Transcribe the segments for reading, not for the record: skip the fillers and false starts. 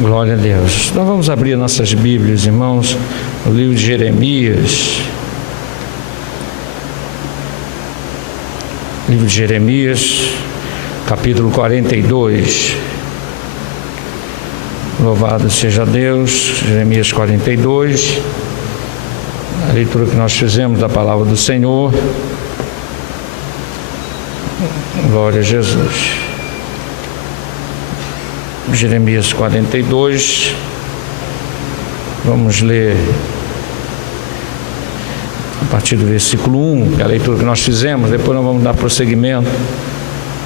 Glória a Deus. Nós vamos abrir nossas Bíblias, irmãos, no livro de Jeremias. Livro de Jeremias, capítulo 42. Louvado seja Deus. Jeremias 42. A leitura que nós fizemos da palavra do Senhor. Glória a Jesus. Jeremias 42, vamos ler a partir do versículo 1, que é a leitura que nós fizemos. Depois nós vamos dar prosseguimento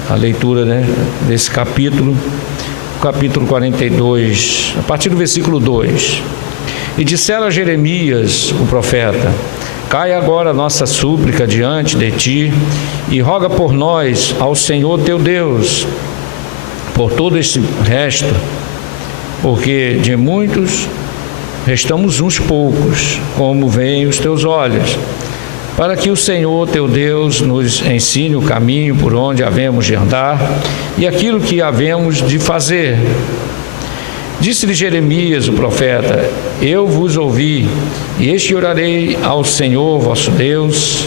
à leitura, desse capítulo, capítulo 42, a partir do versículo 2. E disseram a Jeremias, o profeta: Cai agora a nossa súplica diante de ti, e roga por nós ao Senhor teu Deus, por todo este resto, porque de muitos restamos uns poucos, como veem os teus olhos, para que o Senhor teu Deus nos ensine o caminho por onde havemos de andar e aquilo que havemos de fazer. Disse-lhe Jeremias, o profeta: Eu vos ouvi, e este orarei ao Senhor vosso Deus,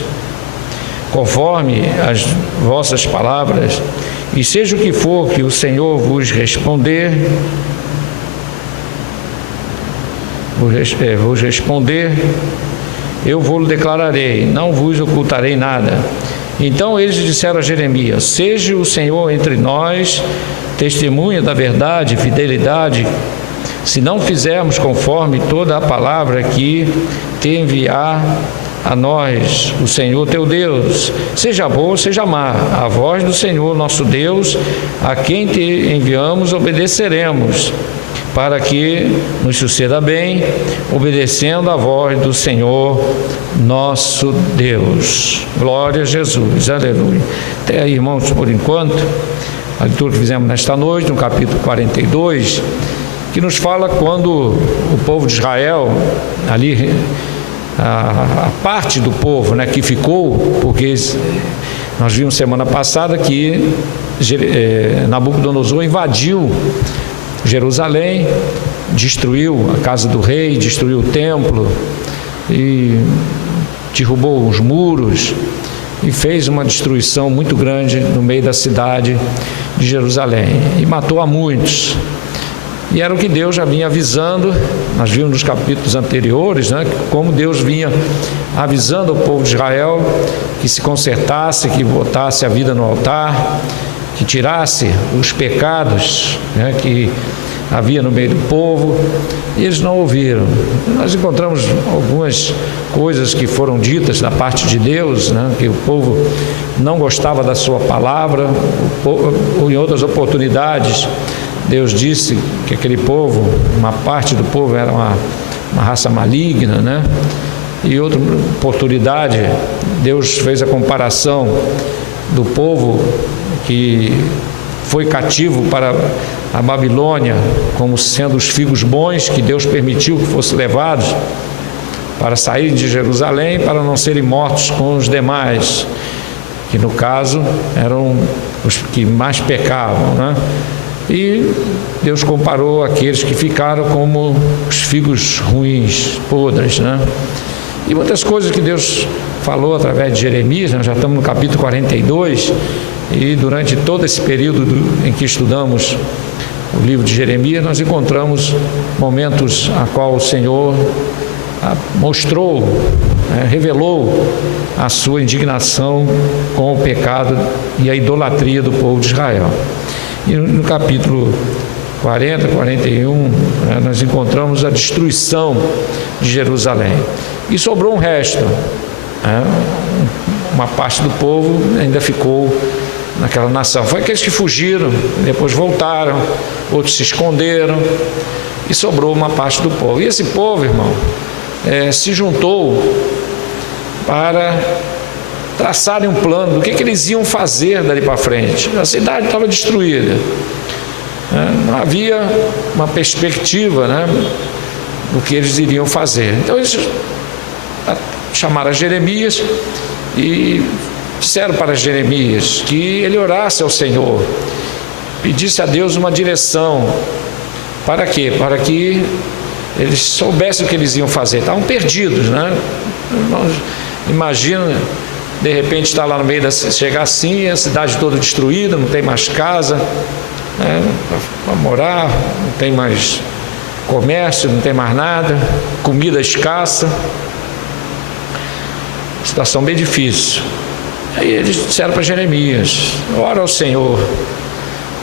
conforme as vossas palavras, e seja o que for que o Senhor vos responder, eu vou-lo declararei, não vos ocultarei nada. Então eles disseram a Jeremias: Seja o Senhor entre nós testemunha da verdade e fidelidade, se não fizermos conforme toda a palavra que te enviar a nós, o Senhor teu Deus, seja boa, seja má, a voz do Senhor nosso Deus, a quem te enviamos, obedeceremos, para que nos suceda bem, obedecendo a voz do Senhor nosso Deus. Glória a Jesus, aleluia. Até aí, irmãos, por enquanto, a leitura que fizemos nesta noite, no capítulo 42, que nos fala quando o povo de Israel, ali, a parte do povo, que ficou, porque nós vimos semana passada que Nabucodonosor invadiu Jerusalém, destruiu a casa do rei, destruiu o templo e derrubou os muros e fez uma destruição muito grande no meio da cidade de Jerusalém e matou a muitos. E era o que Deus já vinha avisando. Nós vimos nos capítulos anteriores, como Deus vinha avisando ao povo de Israel que se consertasse, que botasse a vida no altar, que tirasse os pecados que havia no meio do povo, e eles não ouviram. Nós encontramos algumas coisas que foram ditas da parte de Deus, que o povo não gostava da sua palavra, ou em outras oportunidades Deus disse que aquele povo, uma parte do povo era uma raça maligna, E outra oportunidade, Deus fez a comparação do povo que foi cativo para a Babilônia, como sendo os figos bons que Deus permitiu que fossem levados para sair de Jerusalém, para não serem mortos com os demais, que no caso eram os que mais pecavam, E Deus comparou aqueles que ficaram como os figos ruins, podres, E muitas coisas que Deus falou através de Jeremias, nós já estamos no capítulo 42, e durante todo esse período em que estudamos o livro de Jeremias, nós encontramos momentos a qual o Senhor mostrou, revelou a sua indignação com o pecado e a idolatria do povo de Israel. E no capítulo 40, 41, nós encontramos a destruição de Jerusalém. E sobrou um resto. Uma parte do povo ainda ficou naquela nação. Foi aqueles que fugiram, depois voltaram, outros se esconderam, e sobrou uma parte do povo. E esse povo, irmão, se juntou para traçarem um plano do que eles iam fazer dali para frente. A cidade estava destruída, não havia uma perspectiva do que eles iriam fazer. Então eles chamaram a Jeremias e disseram para Jeremias que ele orasse ao Senhor, pedisse a Deus uma direção Para quê? Para que eles soubessem o que eles iam fazer. Estavam perdidos, né? Imagina, de repente está lá no meio chegar assim, a cidade toda destruída, não tem mais casa, né, para morar, não tem mais comércio, não tem mais nada, comida escassa, situação bem difícil. Aí eles disseram para Jeremias: ora ao Senhor,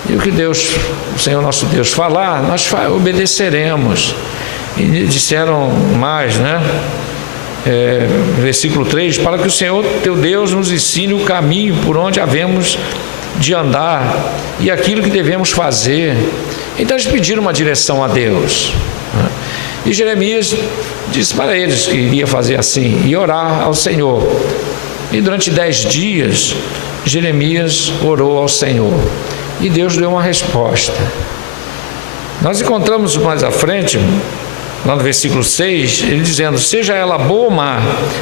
e o que o Senhor nosso Deus falar, nós obedeceremos. E disseram mais, né? Versículo 3: para que o Senhor teu Deus nos ensine o caminho por onde havemos de andar e aquilo que devemos fazer. Então eles pediram uma direção a Deus, né? E Jeremias disse para eles que iria fazer assim e orar ao Senhor. E durante 10 dias Jeremias orou ao Senhor e Deus deu uma resposta. Nós encontramos mais à frente, lá no versículo 6, ele dizendo: seja ela boa ou má,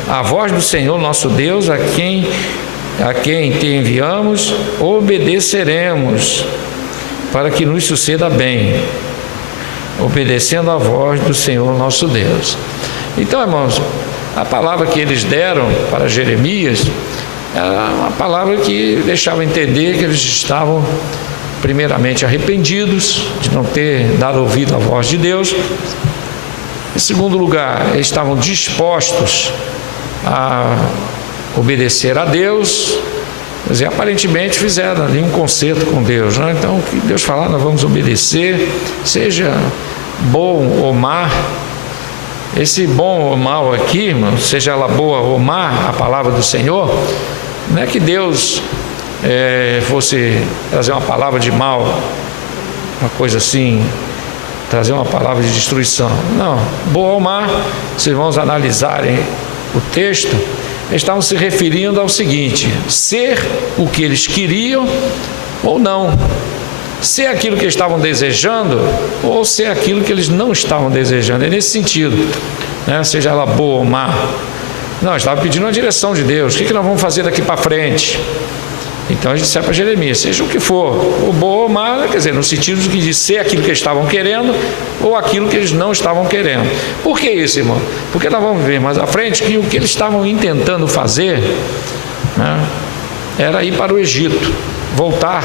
a voz do Senhor nosso Deus, a quem te enviamos, obedeceremos, para que nos suceda bem, obedecendo a voz do Senhor nosso Deus. Então, irmãos, a palavra que eles deram para Jeremias era uma palavra que deixava entender que eles estavam primeiramente arrependidos de não ter dado ouvido à voz de Deus. Em segundo lugar, eles estavam dispostos a obedecer a Deus. Quer dizer, aparentemente fizeram ali um concerto com Deus, né? Então, o que Deus falar, nós vamos obedecer, seja bom ou má. Esse bom ou mal aqui, irmão, seja ela boa ou má, a palavra do Senhor, não é que Deus fosse trazer uma palavra de mal, uma coisa assim, trazer uma palavra de destruição. Não, boa ou má, se os irmãos analisarem o texto, eles estavam se referindo ao seguinte: ser o que eles queriam ou não, ser aquilo que eles estavam desejando ou ser aquilo que eles não estavam desejando. É nesse sentido, né? Seja ela boa ou má. Não, eles estavam pedindo a direção de Deus. O que nós vamos fazer daqui para frente? Então eles disseram para Jeremias: seja o que for, ou boa ou má, quer dizer, no sentido de ser aquilo que eles estavam querendo ou aquilo que eles não estavam querendo. Por que isso, irmão? Porque nós vamos ver mais à frente que o que eles estavam intentando fazer, né, era ir para o Egito, voltar,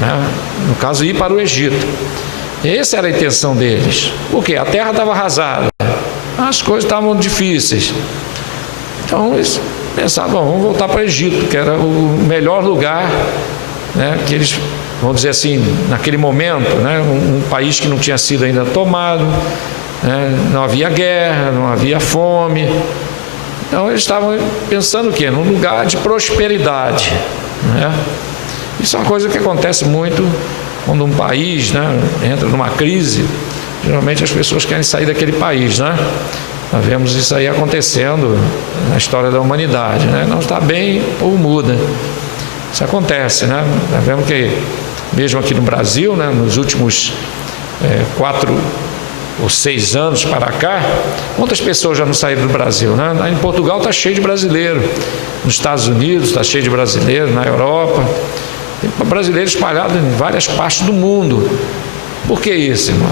né, no caso, ir para o Egito. Essa era a intenção deles. Por quê? A terra estava arrasada, as coisas estavam difíceis. Então eles pensaram: bom, vamos voltar para o Egito, que era o melhor lugar, né, que eles, vamos dizer assim, naquele momento, né, um país que não tinha sido ainda tomado, né, não havia guerra, não havia fome. Então eles estavam pensando o quê? Num lugar de prosperidade, né? Isso é uma coisa que acontece muito quando um país, né, entra numa crise. Geralmente as pessoas querem sair daquele país, né? Nós vemos isso aí acontecendo na história da humanidade, né? Não está bem, o povo muda. Isso acontece, né? Nós vemos que, mesmo aqui no Brasil, né, nos últimos 4 ou 6 anos para cá, quantas pessoas já não saíram do Brasil, né? Em Portugal está cheio de brasileiro, nos Estados Unidos está cheio de brasileiro, na Europa, tem brasileiros espalhados em várias partes do mundo. Por que isso, irmão?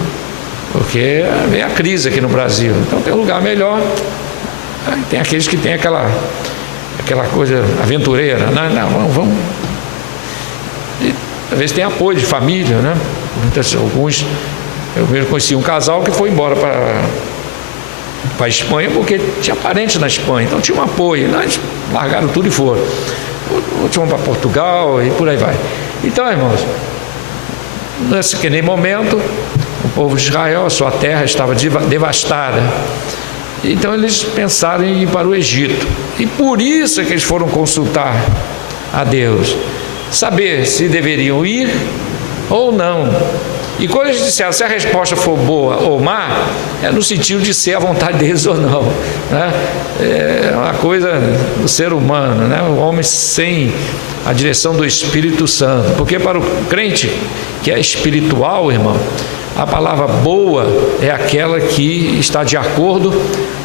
Porque vem a crise aqui no Brasil. Então tem um lugar melhor. Tem aqueles que têm aquela coisa aventureira, né? Não, vamos. E, às vezes tem apoio de família, né? Alguns, eu mesmo conheci um casal que foi embora para a Espanha porque tinha parentes na Espanha, então tinha um apoio. Eles largaram tudo e foram. Outros vão para Portugal e por aí vai. Então, irmãos, naquele momento, o povo de Israel, a sua terra estava devastada. Então eles pensaram em ir para o Egito. E por isso é que eles foram consultar a Deus, saber se deveriam ir ou não. E quando eles disseram, se a resposta for boa ou má, é no sentido de ser a vontade deles ou não, né? É uma coisa do ser humano, né? O homem sem a direção do Espírito Santo. Porque para o crente que é espiritual, irmão, a palavra boa é aquela que está de acordo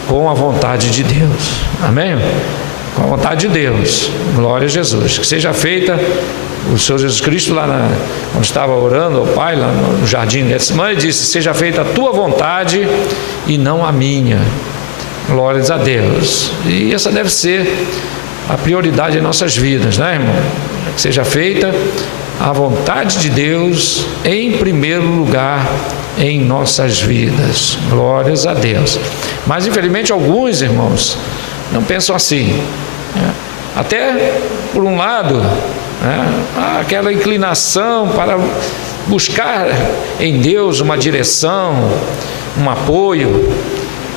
com a vontade de Deus. Amém? com a vontade de Deus. Glória a Jesus. Que seja feita, o Senhor Jesus Cristo lá quando estava orando ao Pai, lá no jardim de Getsemane, disse: seja feita a tua vontade e não a minha. Glórias a Deus. E essa deve ser a prioridade em nossas vidas, né, irmão? Que seja feita a vontade de Deus em primeiro lugar em nossas vidas. Glórias a Deus. Mas infelizmente alguns irmãos não pensam assim, né? Até por um lado, né, há aquela inclinação para buscar em Deus uma direção, um apoio,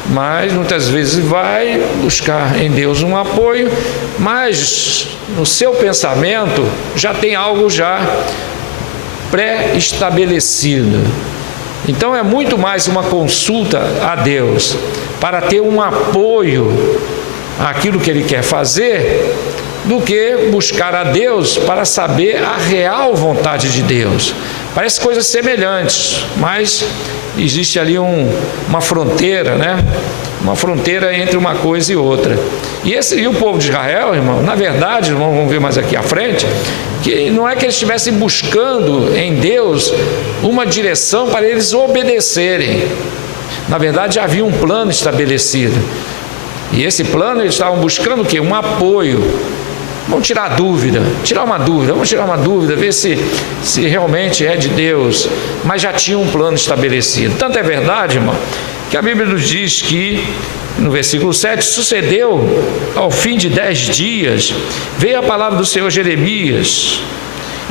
mas muitas vezes vai buscar em Deus um apoio, mas no seu pensamento já tem algo já pré-estabelecido. Então é muito mais uma consulta a Deus para ter um apoio àquilo que Ele quer fazer, do que buscar a Deus para saber a real vontade de Deus. Parece coisas semelhantes, mas existe ali uma fronteira, né? Uma fronteira entre uma coisa e outra. E o povo de Israel, irmão, na verdade, irmão, vamos ver mais aqui à frente, que não é que eles estivessem buscando em Deus uma direção para eles obedecerem. Na verdade, já havia um plano estabelecido. E esse plano eles estavam buscando o quê? Um apoio. Vamos tirar uma dúvida, ver se realmente é de Deus, mas já tinha um plano estabelecido. Tanto é verdade, irmão, que a Bíblia nos diz que, no versículo 7, sucedeu ao fim de 10 dias, veio a palavra do Senhor Jeremias.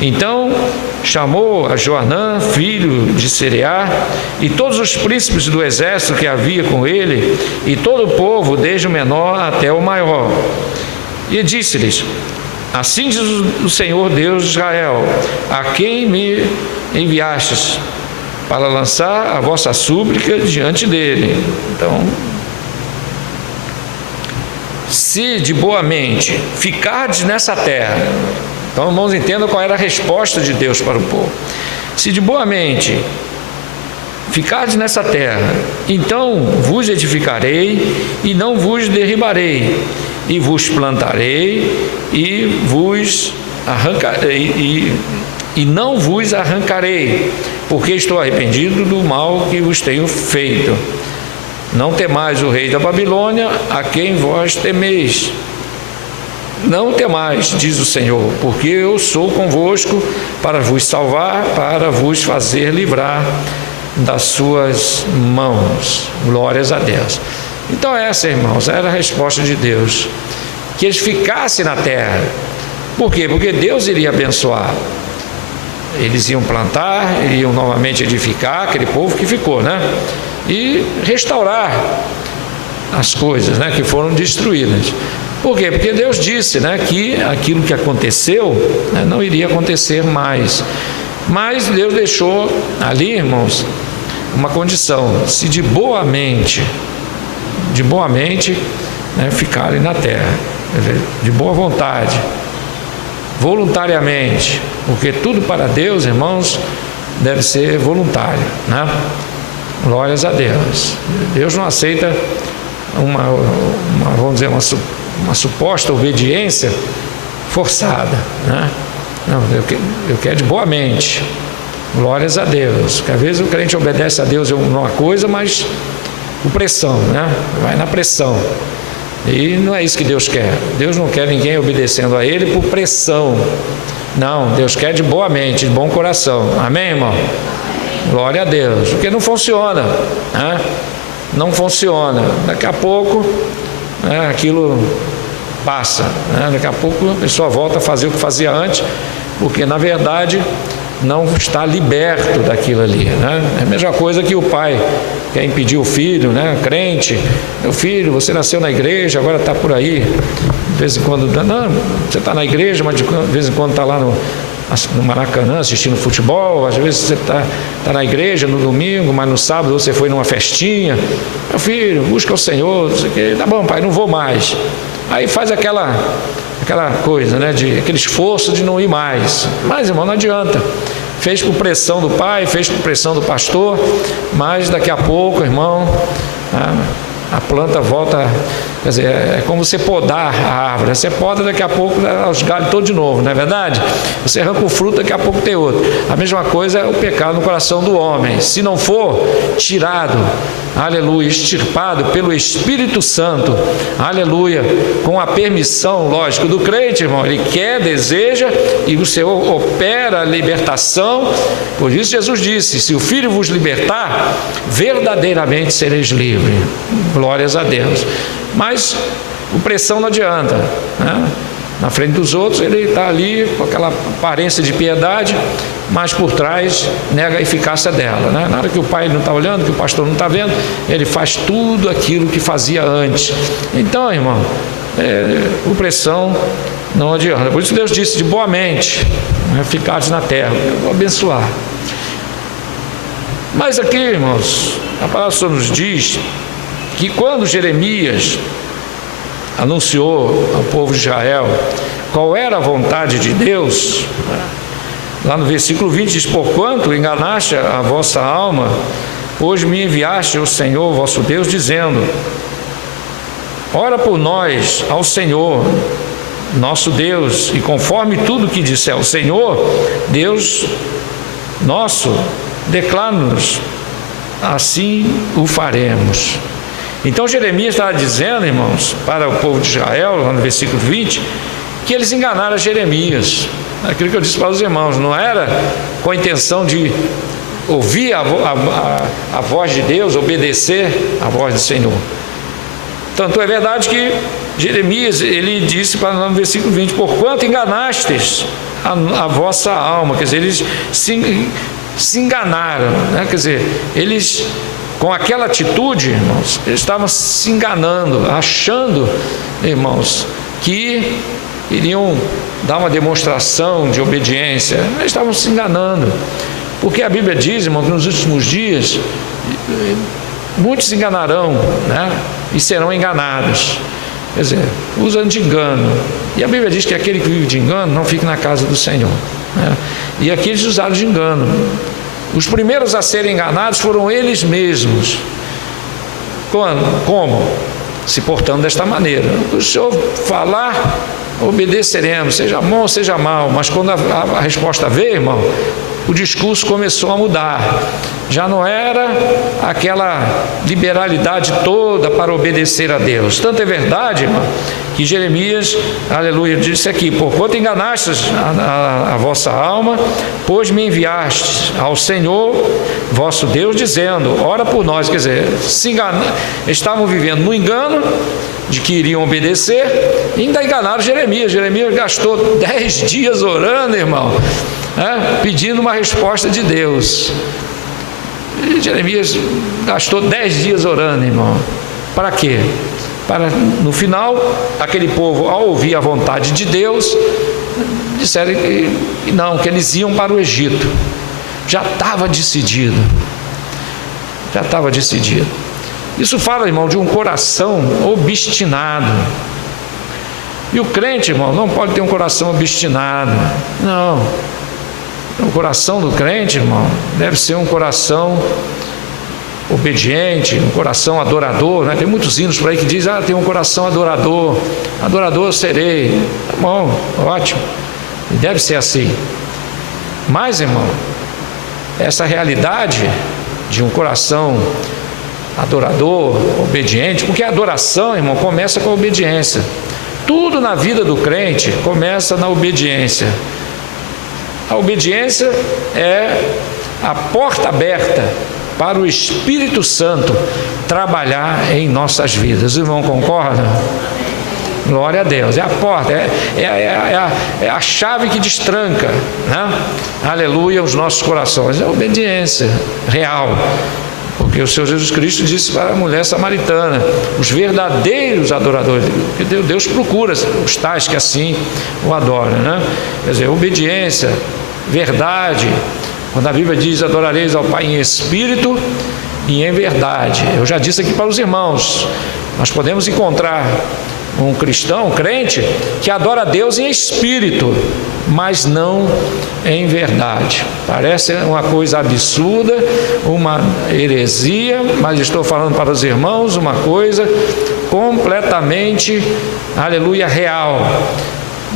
Então chamou a Joanã, filho de Sereá, e todos os príncipes do exército que havia com ele, e todo o povo, desde o menor até o maior. E disse-lhes: assim diz o Senhor Deus de Israel, a quem me enviastes, para lançar a vossa súplica diante dele. Então, se de boa mente ficardes nessa terra. Então, irmãos, entendam qual era a resposta de Deus para o povo. Se de boa mente ficardes nessa terra, então vos edificarei e não vos derribarei, e vos plantarei e vos arrancarei, e não vos arrancarei, porque estou arrependido do mal que vos tenho feito. Não temais o rei da Babilônia, a quem vós temeis. Não temais, diz o Senhor, porque eu sou convosco para vos salvar, para vos fazer livrar das suas mãos. Glórias a Deus. Então essa, irmãos, era a resposta de Deus, que eles ficassem na terra. Por quê? Porque Deus iria abençoar. Eles iam plantar, iriam novamente edificar aquele povo que ficou, né? E restaurar as coisas, né, que foram destruídas. Por quê? Porque Deus disse, né, que aquilo que aconteceu, né, não iria acontecer mais. Mas Deus deixou ali, irmãos, uma condição: se de boa mente, né, ficarem na terra, de boa vontade, voluntariamente, porque tudo para Deus, irmãos, deve ser voluntário, né? Glórias a Deus. Deus não aceita vamos dizer, uma suposta obediência forçada, né? Não, eu quero de boa mente. Glórias a Deus. Porque às vezes o crente obedece a Deus em uma coisa, mas por pressão, né? Vai na pressão. E não é isso que Deus quer. Deus não quer ninguém obedecendo a Ele por pressão. Não, Deus quer de boa mente, de bom coração. Amém, irmão? Glória a Deus. Porque não funciona, né? Não funciona. Daqui a pouco, né, aquilo passa, né? Daqui a pouco a pessoa volta a fazer o que fazia antes, porque na verdade não está liberto daquilo ali, né? É a mesma coisa que o pai quer impedir o filho, né? Crente: meu filho, você nasceu na igreja, agora está por aí, de vez em quando, não, você está na igreja, mas de vez em quando está lá no Maracanã assistindo futebol. Às vezes você está na igreja no domingo, mas no sábado você foi numa festinha. Meu filho, busca o Senhor, não sei o quê. Tá bom, pai, não vou mais. Aí faz aquela coisa, né, aquele esforço de não ir mais. Mas, irmão, não adianta. Fez por pressão do pai, fez por pressão do pastor, mas daqui a pouco, irmão, a planta volta Quer dizer, é como você podar a árvore. Você poda, daqui a pouco os galhos todos de novo, não é verdade? Você arranca o fruto, daqui a pouco tem outro. A mesma coisa é o pecado no coração do homem. Se não for tirado, aleluia, extirpado pelo Espírito Santo, aleluia, com a permissão, lógico, do crente, irmão, ele quer, deseja, e o Senhor opera a libertação. Por isso Jesus disse: se o Filho vos libertar, verdadeiramente sereis livres. Glórias a Deus. Mas o pressão não adianta, né? Na frente dos outros ele está ali com aquela aparência de piedade, mas por trás nega a eficácia dela, né? Na hora que o pai não está olhando, que o pastor não está vendo, ele faz tudo aquilo que fazia antes. Então, irmão, o pressão não adianta. Por isso Deus disse: de boa mente, né, ficares na terra, eu vou abençoar. Mas aqui, irmãos, a palavra do Senhor nos diz que quando Jeremias anunciou ao povo de Israel qual era a vontade de Deus, lá no versículo 20 diz: porquanto enganaste a vossa alma, hoje me enviaste o Senhor vosso Deus, dizendo: ora por nós ao Senhor nosso Deus, e conforme tudo que disser o Senhor Deus nosso, declara-nos, assim o faremos. Então Jeremias estava dizendo, irmãos, para o povo de Israel, lá no versículo 20, que eles enganaram Jeremias. Aquilo que eu disse para os irmãos, não era com a intenção de ouvir a voz de Deus, obedecer a voz do Senhor. Tanto é verdade que Jeremias, ele disse para nós no versículo 20: porquanto enganastes a vossa alma. Quer dizer, eles se enganaram, né? Quer dizer, eles, com aquela atitude, irmãos, eles estavam se enganando, achando, irmãos, que iriam dar uma demonstração de obediência. Eles estavam se enganando, porque a Bíblia diz, irmão, que nos últimos dias muitos se enganarão, né? E serão enganados. Quer dizer, usando de engano. E a Bíblia diz que aquele que vive de engano não fica na casa do Senhor, né? E aqui eles usaram de engano. Os primeiros a serem enganados foram eles mesmos. Como? Se portando desta maneira: o Senhor falar, obedeceremos, seja bom ou seja mal. Mas quando a resposta veio, irmão, o discurso começou a mudar. Já não era aquela liberalidade toda para obedecer a Deus. Tanto é verdade, irmão, que Jeremias, aleluia, disse aqui: porquanto enganastes a vossa alma, pois me enviastes ao Senhor vosso Deus, dizendo: ora por nós. Quer dizer, estavam vivendo no engano de que iriam obedecer, e ainda enganaram Jeremias. Jeremias gastou 10 dias orando, irmão, pedindo uma resposta de Deus. E Jeremias gastou 10 dias orando, irmão. Para quê? Para, no final, aquele povo, ao ouvir a vontade de Deus, disseram que eles iam para o Egito. Já estava decidido. Já estava decidido. Isso fala, irmão, de um coração obstinado. E o crente, irmão, não pode ter um coração obstinado. Não. O coração do crente, irmão, deve ser um coração obediente, um coração adorador, né? Tem muitos hinos por aí que dizem: tem um coração adorador, adorador eu serei. Tá bom, ótimo, e deve ser assim. Mas, irmão, essa realidade de um coração adorador, obediente, porque a adoração, irmão, começa com a obediência. Tudo na vida do crente começa na obediência. A obediência é a porta aberta para o Espírito Santo trabalhar em nossas vidas. O irmão concorda? Glória a Deus. É a porta, é a chave que destranca, né? Aleluia, os nossos corações. É a obediência real. Porque o Senhor Jesus Cristo disse para a mulher samaritana: os verdadeiros adoradores, que Deus procura os tais que assim o adoram, né? Quer dizer, obediência, verdade. Quando a Bíblia diz: adorareis ao Pai em espírito e em verdade. Eu já disse aqui para os irmãos, nós podemos encontrar um cristão, um crente, que adora a Deus em espírito, mas não em verdade. Parece uma coisa absurda, uma heresia, mas estou falando para os irmãos uma coisa completamente, aleluia, real.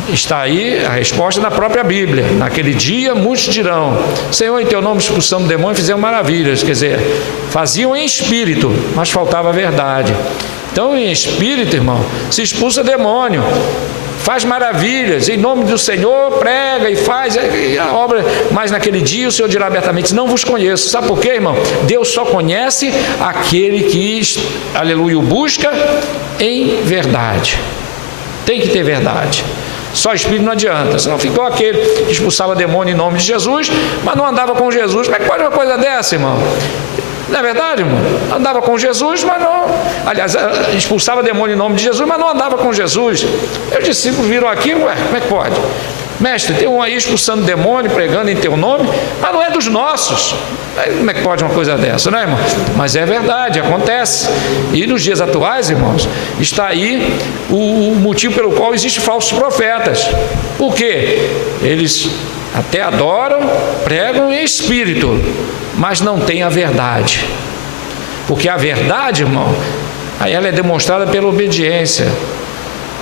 Está aí a resposta na própria Bíblia. Naquele dia muitos dirão: Senhor, em teu nome expulsamos demônio e fizemos maravilhas. Quer dizer, faziam em espírito, mas faltava a verdade. Então, em espírito, irmão, se expulsa demônio, faz maravilhas, em nome do Senhor, prega e faz a obra, mas naquele dia o Senhor dirá abertamente: não vos conheço. Sabe por quê, irmão? Deus só conhece aquele que, aleluia, o busca em verdade. Tem que ter verdade. Só espírito não adianta, senão ficou aquele que expulsava demônio em nome de Jesus, mas não andava com Jesus. Como é que pode uma coisa dessa, irmão? Não é verdade, irmão? Andava com Jesus, mas não... Aliás, expulsava demônio em nome de Jesus, mas não andava com Jesus. Os discípulos viram aquilo: ué, como é que pode? Mestre, tem um aí expulsando demônio, pregando em teu nome, mas não é dos nossos. Como é que pode uma coisa dessa, não é, irmão? Mas é verdade, acontece. E nos dias atuais, irmãos, está aí o motivo pelo qual existem falsos profetas. Por quê? Eles até adoram, pregam em espírito, mas não têm a verdade. Porque a verdade, irmão, aí ela é demonstrada pela obediência.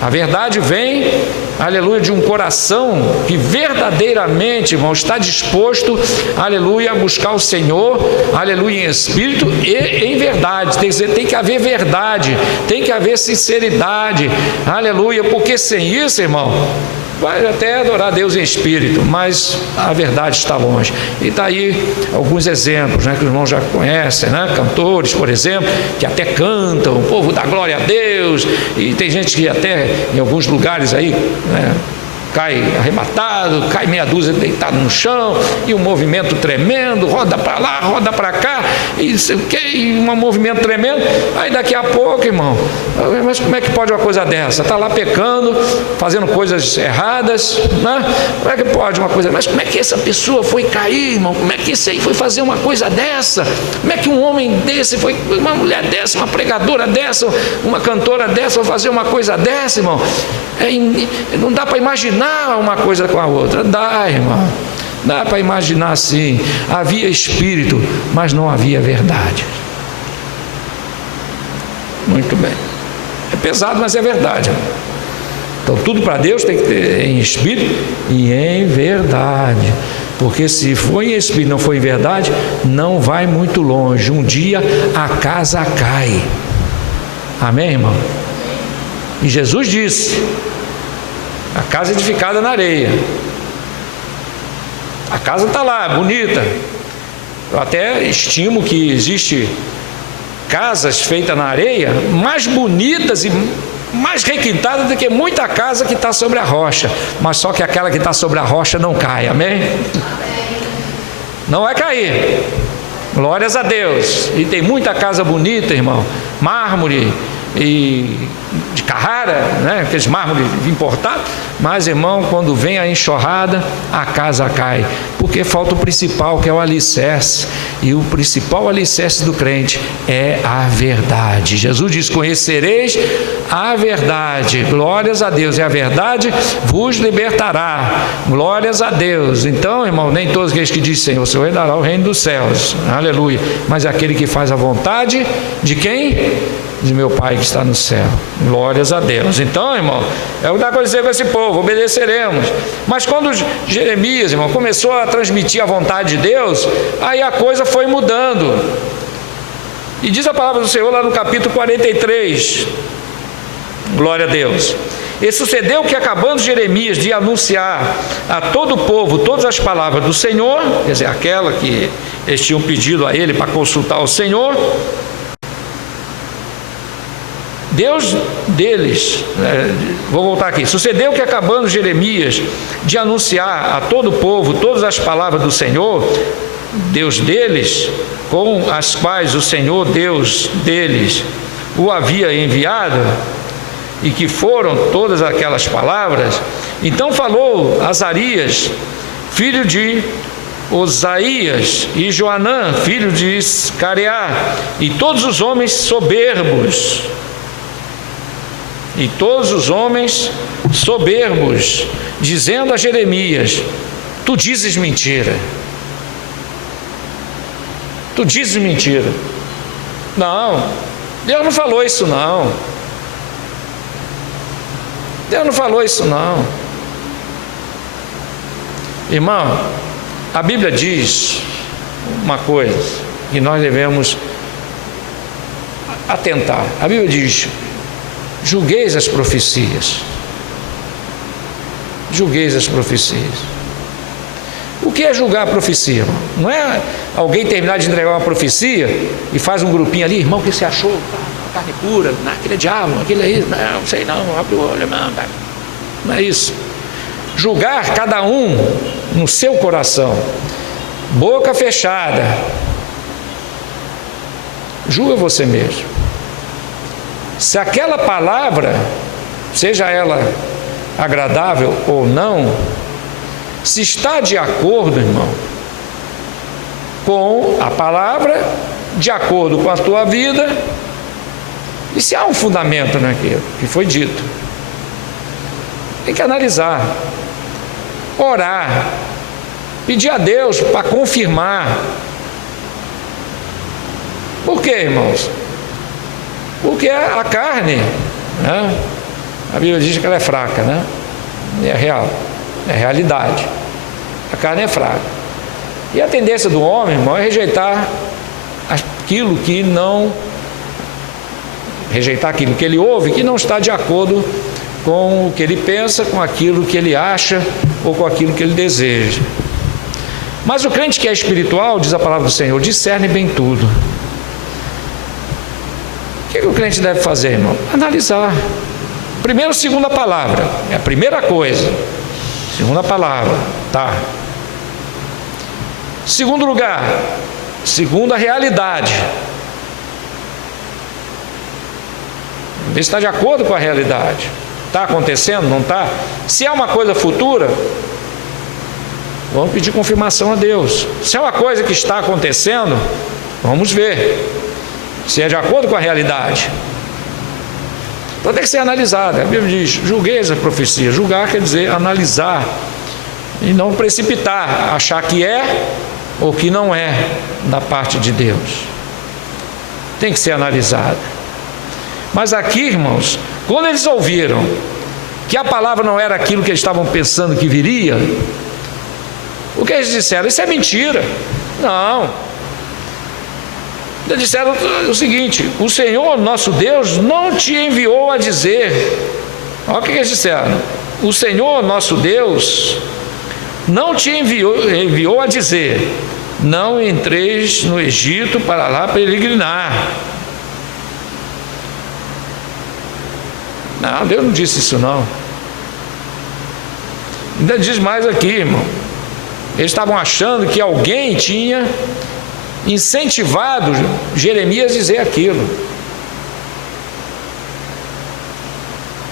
A verdade vem, aleluia, de um coração que verdadeiramente, irmão, está disposto, aleluia, a buscar o Senhor, aleluia, em espírito e em verdade. Tem que haver verdade, tem que haver sinceridade, aleluia, porque sem isso, irmão, vai até adorar Deus em espírito, mas a verdade está longe. E está aí alguns exemplos, né, que os irmãos já conhecem, né? Cantores, por exemplo, que até cantam, o povo dá glória a Deus, e tem gente que até em alguns lugares aí, né, cai arrebatado, cai meia dúzia deitado no chão, e um movimento tremendo, roda para lá, roda para cá, e um movimento tremendo. Aí daqui a pouco, irmão, mas como é que pode uma coisa dessa? Está lá pecando, fazendo coisas erradas, né? Como é que pode uma coisa? Mas como é que essa pessoa foi cair, irmão? Como é que esse aí foi fazer uma coisa dessa? Como é que um homem desse foi, uma mulher dessa, uma pregadora dessa, uma cantora dessa, vai fazer uma coisa dessa, irmão? Não dá para imaginar uma coisa com a outra. Dá, irmão, dá para imaginar assim. Havia espírito, mas não havia verdade. Muito bem, é pesado, mas é verdade, irmão. Então tudo para Deus tem que ter em espírito e em verdade, porque se for em espírito e não for em verdade, não vai muito longe. Um dia a casa cai. Amém, irmão? E Jesus disse: a casa edificada na areia. A casa está lá, bonita. Eu até estimo que existe casas feitas na areia mais bonitas e mais requintadas do que muita casa que está sobre a rocha. Mas só que aquela que está sobre a rocha não cai, amém? Não vai cair. Glórias a Deus. E tem muita casa bonita, irmão, mármore e de Carrara, né? Aqueles mármores importados, mas, irmão, quando vem a enxurrada, a casa cai, porque falta o principal, que é o alicerce, e o principal alicerce do crente é a verdade. Jesus diz: conhecereis a verdade, glórias a Deus, e a verdade vos libertará, glórias a Deus. Então, irmão, nem todos aqueles que dizem Senhor, Senhor dará o reino dos céus, aleluia, mas aquele que faz a vontade de quem? De meu Pai que está no céu. Glórias a Deus. Então, irmão, é o que dá para dizer com esse povo: obedeceremos. Mas quando Jeremias, irmão, começou a transmitir a vontade de Deus, aí a coisa foi mudando. E diz a palavra do Senhor lá no capítulo 43, glória a Deus: e sucedeu que, acabando Jeremias de anunciar a todo o povo todas as palavras do Senhor, quer dizer, aquela que eles tinham pedido a ele para consultar o Senhor, Deus deles, vou voltar aqui, sucedeu que, acabando Jeremias de anunciar a todo o povo todas as palavras do Senhor, Deus deles, com as quais o Senhor Deus deles o havia enviado, e que foram todas aquelas palavras, então falou Azarias, filho de Osaías, e Joanã, filho de Careá, e todos os homens soberbos, e todos os homens soberbos, dizendo a Jeremias: tu dizes mentira. Tu dizes mentira. Não, Deus não falou isso não. Deus não falou isso não. Irmão, a Bíblia diz uma coisa que nós devemos atentar. A Bíblia diz: julgueis as profecias. Julgueis as profecias. O que é julgar a profecia, irmão? Não é alguém terminar de entregar uma profecia e faz um grupinho ali: irmão, o que você achou? Carne pura, aquele é diabo, aquele é isso, não sei não, abre o olho, não é isso. Julgar cada um no seu coração, boca fechada. Julga você mesmo. Se aquela palavra, seja ela agradável ou não, se está de acordo, irmão, com a palavra, de acordo com a tua vida, e se há um fundamento naquilo que foi dito, tem que analisar, orar, pedir a Deus para confirmar. Por quê, irmãos? Porque a carne, né? A Bíblia diz que ela é fraca, né? É real, é realidade. A carne é fraca. E a tendência do homem, irmão, é rejeitar aquilo que não... rejeitar aquilo que ele ouve, que não está de acordo com o que ele pensa, com aquilo que ele acha ou com aquilo que ele deseja. Mas o crente que é espiritual, diz a palavra do Senhor, discerne bem tudo. O que o crente deve fazer, irmão? Analisar. Primeiro, segunda palavra, é a primeira coisa. Segunda palavra, tá. Segundo lugar, segunda realidade. Ver se está de acordo com a realidade. Está acontecendo? Não está? Se é uma coisa futura, vamos pedir confirmação a Deus. Se é uma coisa que está acontecendo, vamos ver se é de acordo com a realidade. Então tem que ser analisada. A Bíblia diz: julgueis a profecia. Julgar quer dizer analisar e não precipitar, achar que é ou que não é da parte de Deus. Tem que ser analisada. Mas aqui, irmãos, quando eles ouviram que a palavra não era aquilo que eles estavam pensando que viria, o que eles disseram? Isso é mentira. Não. Eles disseram o seguinte: o Senhor nosso Deus não te enviou a dizer. Olha o que eles disseram: o Senhor nosso Deus não te enviou a dizer: não entreis no Egito para lá peregrinar. Não, Deus não disse isso não. Ainda diz mais aqui, irmão. Eles estavam achando que alguém tinha incentivado Jeremias a dizer aquilo.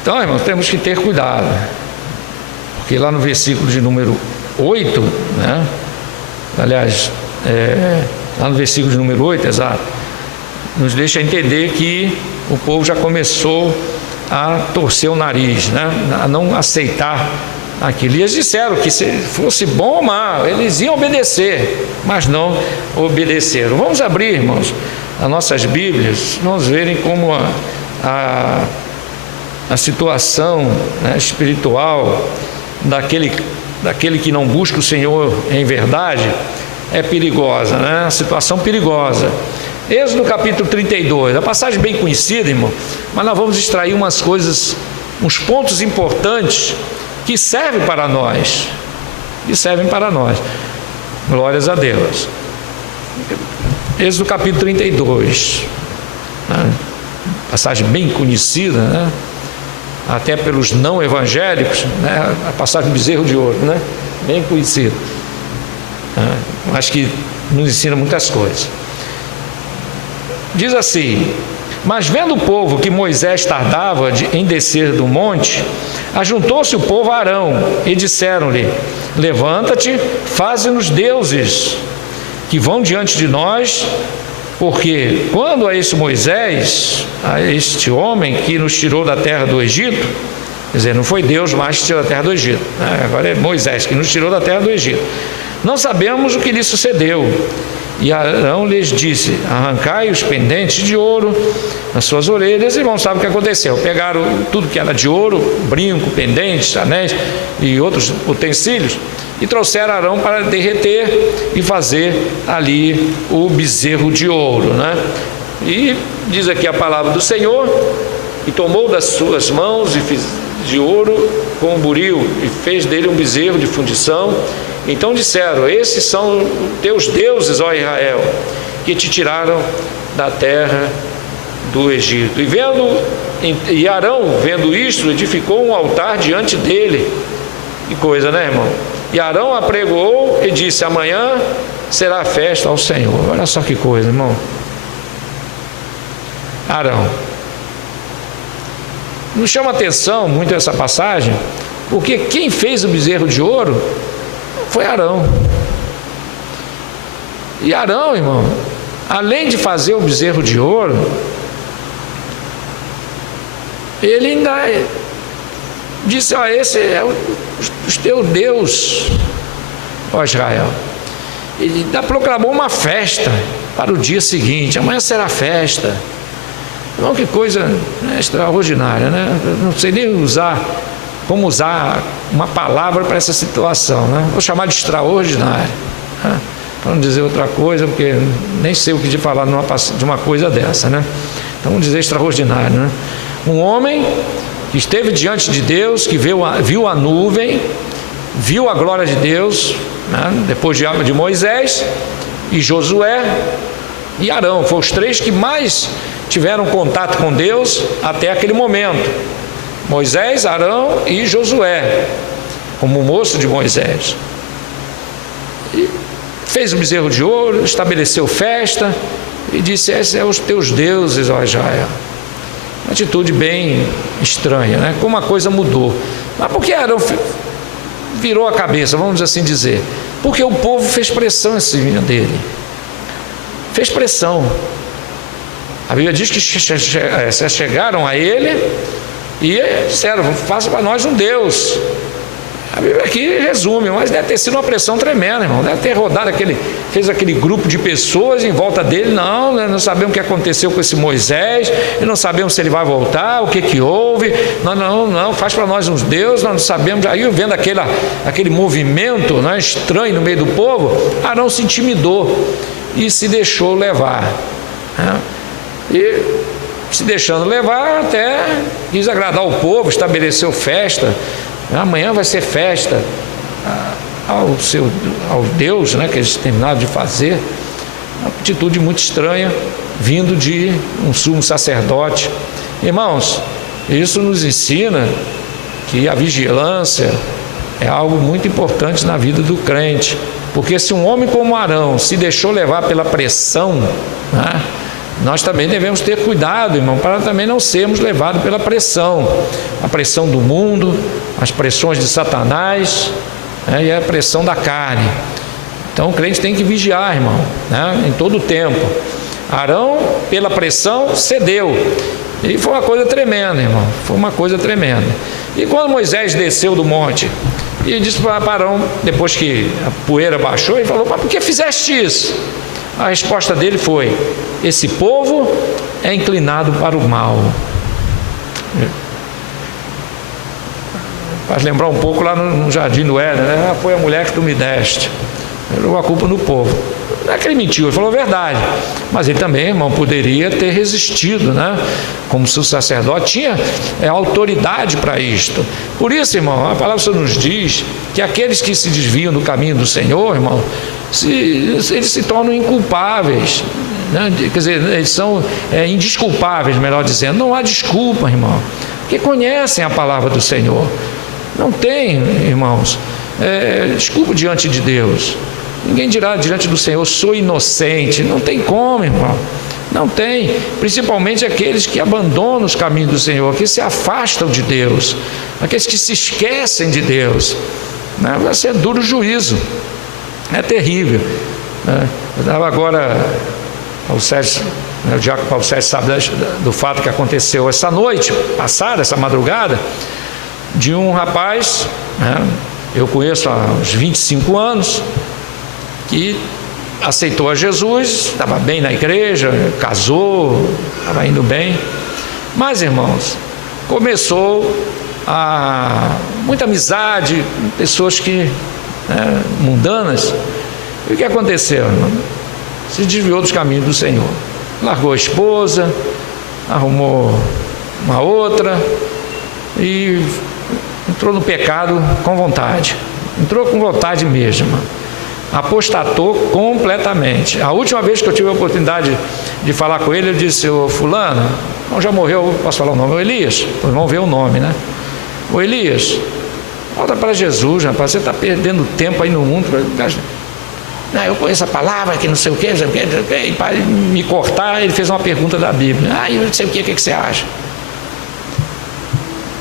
Então, irmãos, temos que ter cuidado, porque lá no versículo de número 8, né? Aliás, lá no versículo de número 8, exato, nos deixa entender que o povo já começou a torcer o nariz, né? A não aceitar aquilo. E eles disseram que se fosse bom ou mal, eles iam obedecer, mas não obedeceram. Vamos abrir, irmãos, as nossas Bíblias, vamos verem como a situação, né, espiritual daquele que não busca o Senhor em verdade é perigosa, né? Uma situação perigosa. Êxodo capítulo 32, a passagem bem conhecida, irmão, mas nós vamos extrair umas coisas, uns pontos importantes que servem para nós, glórias a Deus. Êxodo capítulo 32, né? Passagem bem conhecida, né? Até pelos não evangélicos, né? A passagem do bezerro de ouro, né? Bem conhecida, né? Acho que nos ensina muitas coisas. Diz assim: mas vendo o povo que Moisés tardava em descer do monte, ajuntou-se o povo a Arão e disseram-lhe: levanta-te, faze-nos deuses que vão diante de nós. Porque quando a esse Moisés, a este homem que nos tirou da terra do Egito, quer dizer, não foi Deus mais que tirou da terra do Egito, né? Agora é Moisés que nos tirou da terra do Egito. Não sabemos o que lhe sucedeu. E Arão lhes disse: arrancai os pendentes de ouro nas suas orelhas. E vão saber o que aconteceu. Pegaram tudo que era de ouro, brinco, pendentes, anéis e outros utensílios, e trouxeram Arão para derreter e fazer ali o bezerro de ouro, né? E diz aqui a palavra do Senhor: e tomou das suas mãos e fez de ouro com um buril e fez dele um bezerro de fundição. Então disseram: esses são teus deuses, ó Israel, que te tiraram da terra do Egito. E Arão, vendo isto, edificou um altar diante dele. Que coisa, né, irmão? E Arão apregoou e disse: amanhã será festa ao Senhor. Olha só que coisa, irmão. Arão. Nos chama a atenção muito essa passagem, porque quem fez o bezerro de ouro foi Arão. E Arão, irmão, além de fazer o bezerro de ouro, ele ainda disse: ó, esse é o teu Deus, ó Israel. Ele ainda proclamou uma festa para o dia seguinte: amanhã será festa. Irmão, que coisa, né, extraordinária, né? Eu não sei nem como usar uma palavra para essa situação, né? Vou chamar de extraordinário, né? Para não dizer outra coisa, porque nem sei o que de falar de uma coisa dessa, né? Então vamos dizer extraordinário, né? Um homem que esteve diante de Deus, que viu a nuvem, viu a glória de Deus, né? Depois de Moisés e Josué e Arão, foram os três que mais tiveram contato com Deus até aquele momento. Moisés, Arão e Josué, como moço de Moisés. E fez o bezerro de ouro, estabeleceu festa e disse: esses são os teus deuses, ó Israel. Uma atitude bem estranha, né? Como a coisa mudou. Mas por que Arão virou a cabeça, vamos assim dizer? Porque o povo fez pressão em cima dele. Fez pressão. A Bíblia diz que se chegaram a ele e disseram: faça para nós um Deus. A Bíblia aqui resume, mas deve ter sido uma pressão tremenda, irmão. Deve ter rodado fez aquele grupo de pessoas em volta dele. Não, nós não sabemos o que aconteceu com esse Moisés, e não sabemos se ele vai voltar, o que houve. Não, faz para nós uns deuses, nós não sabemos. Aí, vendo aquele movimento, né, estranho no meio do povo, Arão se intimidou e se deixou levar, né? E se deixando levar, até quis agradar o povo, estabeleceu festa. Amanhã vai ser festa ao Deus, né, que eles terminaram de fazer. Uma atitude muito estranha, vindo de um sumo sacerdote. Irmãos, isso nos ensina que a vigilância é algo muito importante na vida do crente. Porque se um homem como Arão se deixou levar pela pressão, né, nós também devemos ter cuidado, irmão, para também não sermos levados pela pressão. A pressão do mundo, as pressões de Satanás, né, e a pressão da carne. Então o crente tem que vigiar, irmão, né, em todo o tempo. Arão, pela pressão, cedeu. E foi uma coisa tremenda, irmão. Foi uma coisa tremenda. E quando Moisés desceu do monte e disse para Arão, depois que a poeira baixou, ele falou: mas por que fizeste isso? A resposta dele foi: esse povo é inclinado para o mal. Faz lembrar um pouco lá no jardim do Éden, né? Foi a mulher que tu me deste. Ele jogou a culpa no povo. Não é que ele mentiu, ele falou a verdade. Mas ele também, irmão, poderia ter resistido, né? Como se o sacerdote tinha autoridade para isto. Por isso, irmão, a palavra do Senhor nos diz que aqueles que se desviam do caminho do Senhor, irmão, eles se tornam inculpáveis, né? Quer dizer, eles são indesculpáveis, melhor dizendo. Não há desculpa, irmão, porque conhecem a palavra do Senhor. Não tem, irmãos, desculpa diante de Deus. Ninguém dirá diante do Senhor: sou inocente. Não tem como, irmão. Não tem. Principalmente aqueles que abandonam os caminhos do Senhor, que se afastam de Deus, aqueles que se esquecem de Deus, né? Vai ser duro juízo. É terrível, né? Eu estava agora Paulo Sérgio, o diácono Paulo Sérgio sabe do fato que aconteceu essa noite passada, essa madrugada, de um rapaz, né, eu conheço há uns 25 anos, que aceitou a Jesus, estava bem na igreja, casou, estava indo bem, mas, irmãos, começou muita amizade com pessoas que, né, mundanas. E o que aconteceu, irmão? Se desviou dos caminhos do Senhor, largou a esposa, arrumou uma outra e entrou no pecado com vontade, entrou com vontade mesmo, apostatou completamente. A última vez que eu tive a oportunidade de falar com ele, eu disse: ô fulano, já morreu, posso falar o nome? O Elias, vamos ver o nome, né? Ô Elias, volta para Jesus, rapaz, você está perdendo tempo aí no mundo. Não, eu conheço a palavra, que não sei o que, e para me cortar, ele fez uma pergunta da Bíblia. Eu não sei o que você acha?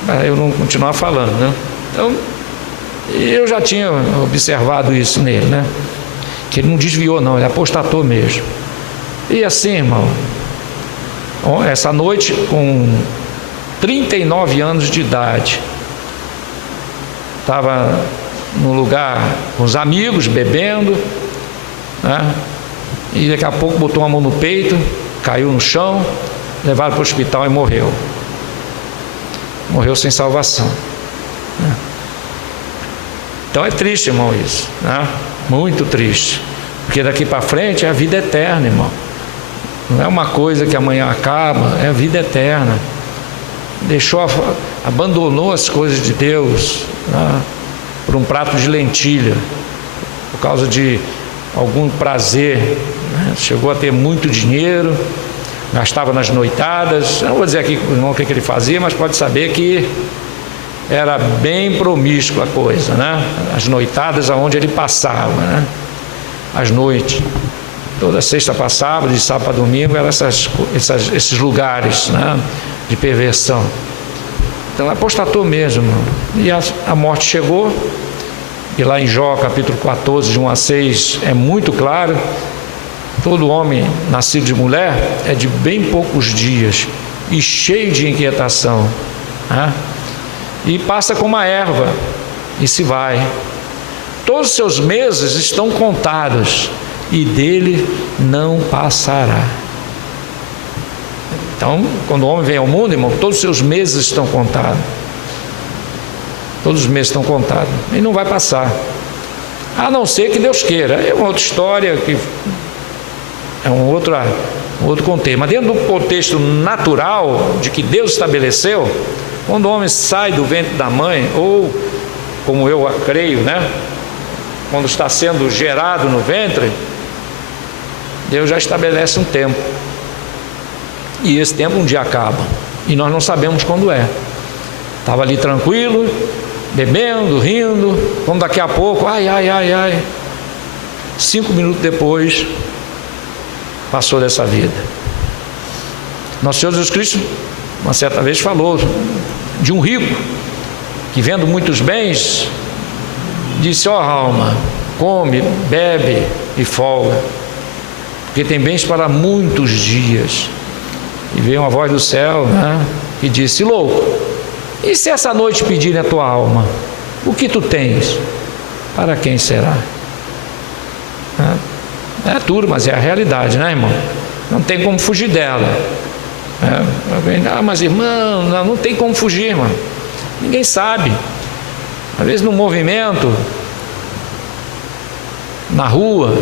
Para eu não continuar falando, né? Então, eu já tinha observado isso nele, né? Que ele não desviou não, ele apostatou mesmo. E assim, irmão, essa noite, com 39 anos de idade, estava num lugar com os amigos, bebendo, né? E daqui a pouco botou uma mão no peito, caiu no chão, levaram para o hospital e morreu. Morreu sem salvação, né? Então é triste, irmão, isso, né? Muito triste, porque daqui para frente é a vida eterna, irmão. Não é uma coisa que amanhã acaba, é a vida eterna. Abandonou as coisas de Deus, né, por um prato de lentilha, por causa de algum prazer, né? Chegou a ter muito dinheiro, gastava nas noitadas. Eu não vou dizer aqui o que ele fazia, mas pode saber que era bem promíscua a coisa, né? As noitadas aonde ele passava, né? As noites, toda sexta passava, de sábado para domingo, eram esses lugares, né, de perversão. Então apostatou mesmo, e a morte chegou. E lá em Jó, capítulo 14, de 1 a 6, é muito claro: todo homem nascido de mulher é de bem poucos dias e cheio de inquietação, né? E passa como a erva e se vai. Todos os seus meses estão contados e dele não passará. Então, quando o homem vem ao mundo, irmão, todos os seus meses estão contados. Todos os meses estão contados e não vai passar, a não ser que Deus queira. É uma outra história, que é um outro contexto. Mas dentro do contexto natural de que Deus estabeleceu, quando o homem sai do ventre da mãe, ou como eu creio, né, quando está sendo gerado no ventre, Deus já estabelece um tempo, e esse tempo um dia acaba, e nós não sabemos quando é. Estava ali tranquilo, bebendo, rindo, quando daqui a pouco, 5 minutos depois, passou dessa vida. Nosso Senhor Jesus Cristo, uma certa vez, falou de um rico que, vendo muitos bens, disse: ó alma, come, bebe e folga, porque tem bens para muitos dias. E veio uma voz do céu, né, que disse: louco, e se essa noite pedirem a tua alma, o que tu tens? Para quem será? É duro, mas é a realidade, né, irmão? Não tem como fugir dela. Mas irmão, não tem como fugir, irmão. Ninguém sabe. Às vezes no movimento, na rua.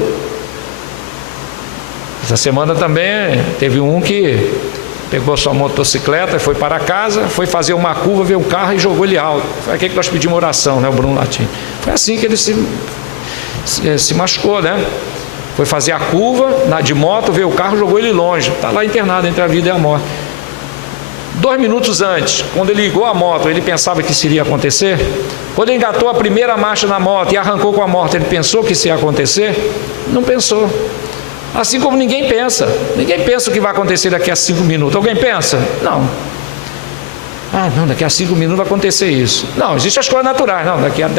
Essa semana também teve um que pegou sua motocicleta e foi para casa, foi fazer uma curva, veio um carro e jogou ele alto. Foi aqui que nós pedimos oração, né, o Bruno Latino. Foi assim que ele se machucou, né? Foi fazer a curva de moto, veio o carro, jogou ele longe. Está lá internado entre a vida e a morte. 2 minutos antes, quando ele ligou a moto, ele pensava que isso iria acontecer? Quando ele engatou a primeira marcha na moto e arrancou com a moto, ele pensou que isso ia acontecer? Não pensou. Assim como ninguém pensa o que vai acontecer daqui a 5 minutos. Alguém pensa? Não. Ah, não, daqui a 5 minutos vai acontecer isso. Não, existem as coisas naturais. Não, daqui a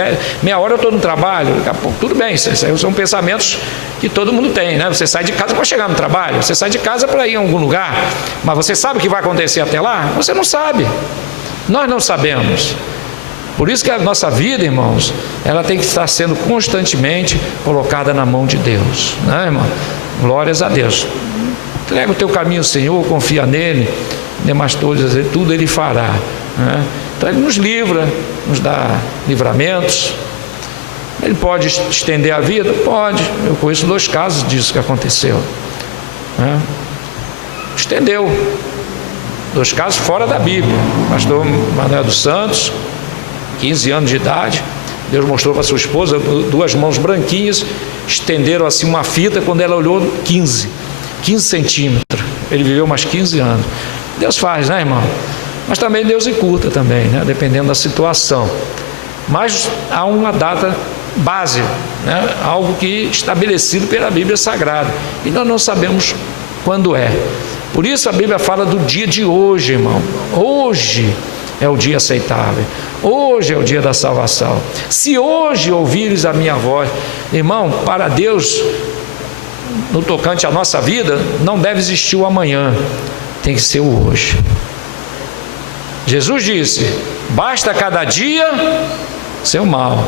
meia hora eu estou no trabalho, daqui a pouco, tudo bem, isso são pensamentos que todo mundo tem, né? Você sai de casa para chegar no trabalho, você sai de casa para ir em algum lugar, mas você sabe o que vai acontecer até lá? Você não sabe. Nós não sabemos. Por isso que a nossa vida, irmãos, ela tem que estar sendo constantemente colocada na mão de Deus, né, irmão? Glórias a Deus. Entrega o teu caminho ao Senhor, confia nele, demais todas, tudo ele fará, né? Então ele nos livra, nos dá livramentos. Ele pode estender a vida? Pode. Eu conheço 2 casos disso que aconteceu, né? Estendeu. 2 casos fora da Bíblia. Pastor Manuel dos Santos, 15 anos de idade, Deus mostrou para sua esposa 2 mãos branquinhas, estenderam assim uma fita, quando ela olhou, 15 centímetros. Ele viveu mais 15 anos. Deus faz, né, irmão? Mas também Deus encurta também, né? Dependendo da situação. Mas há uma data base, né? Algo que estabelecido pela Bíblia Sagrada, e nós não sabemos quando é. Por isso a Bíblia fala do dia de hoje, irmão. Hoje é o dia aceitável. Hoje é o dia da salvação. Se hoje ouvires a minha voz, irmão, para Deus, no tocante à nossa vida, não deve existir o amanhã, tem que ser o hoje. Jesus disse: basta cada dia seu mal.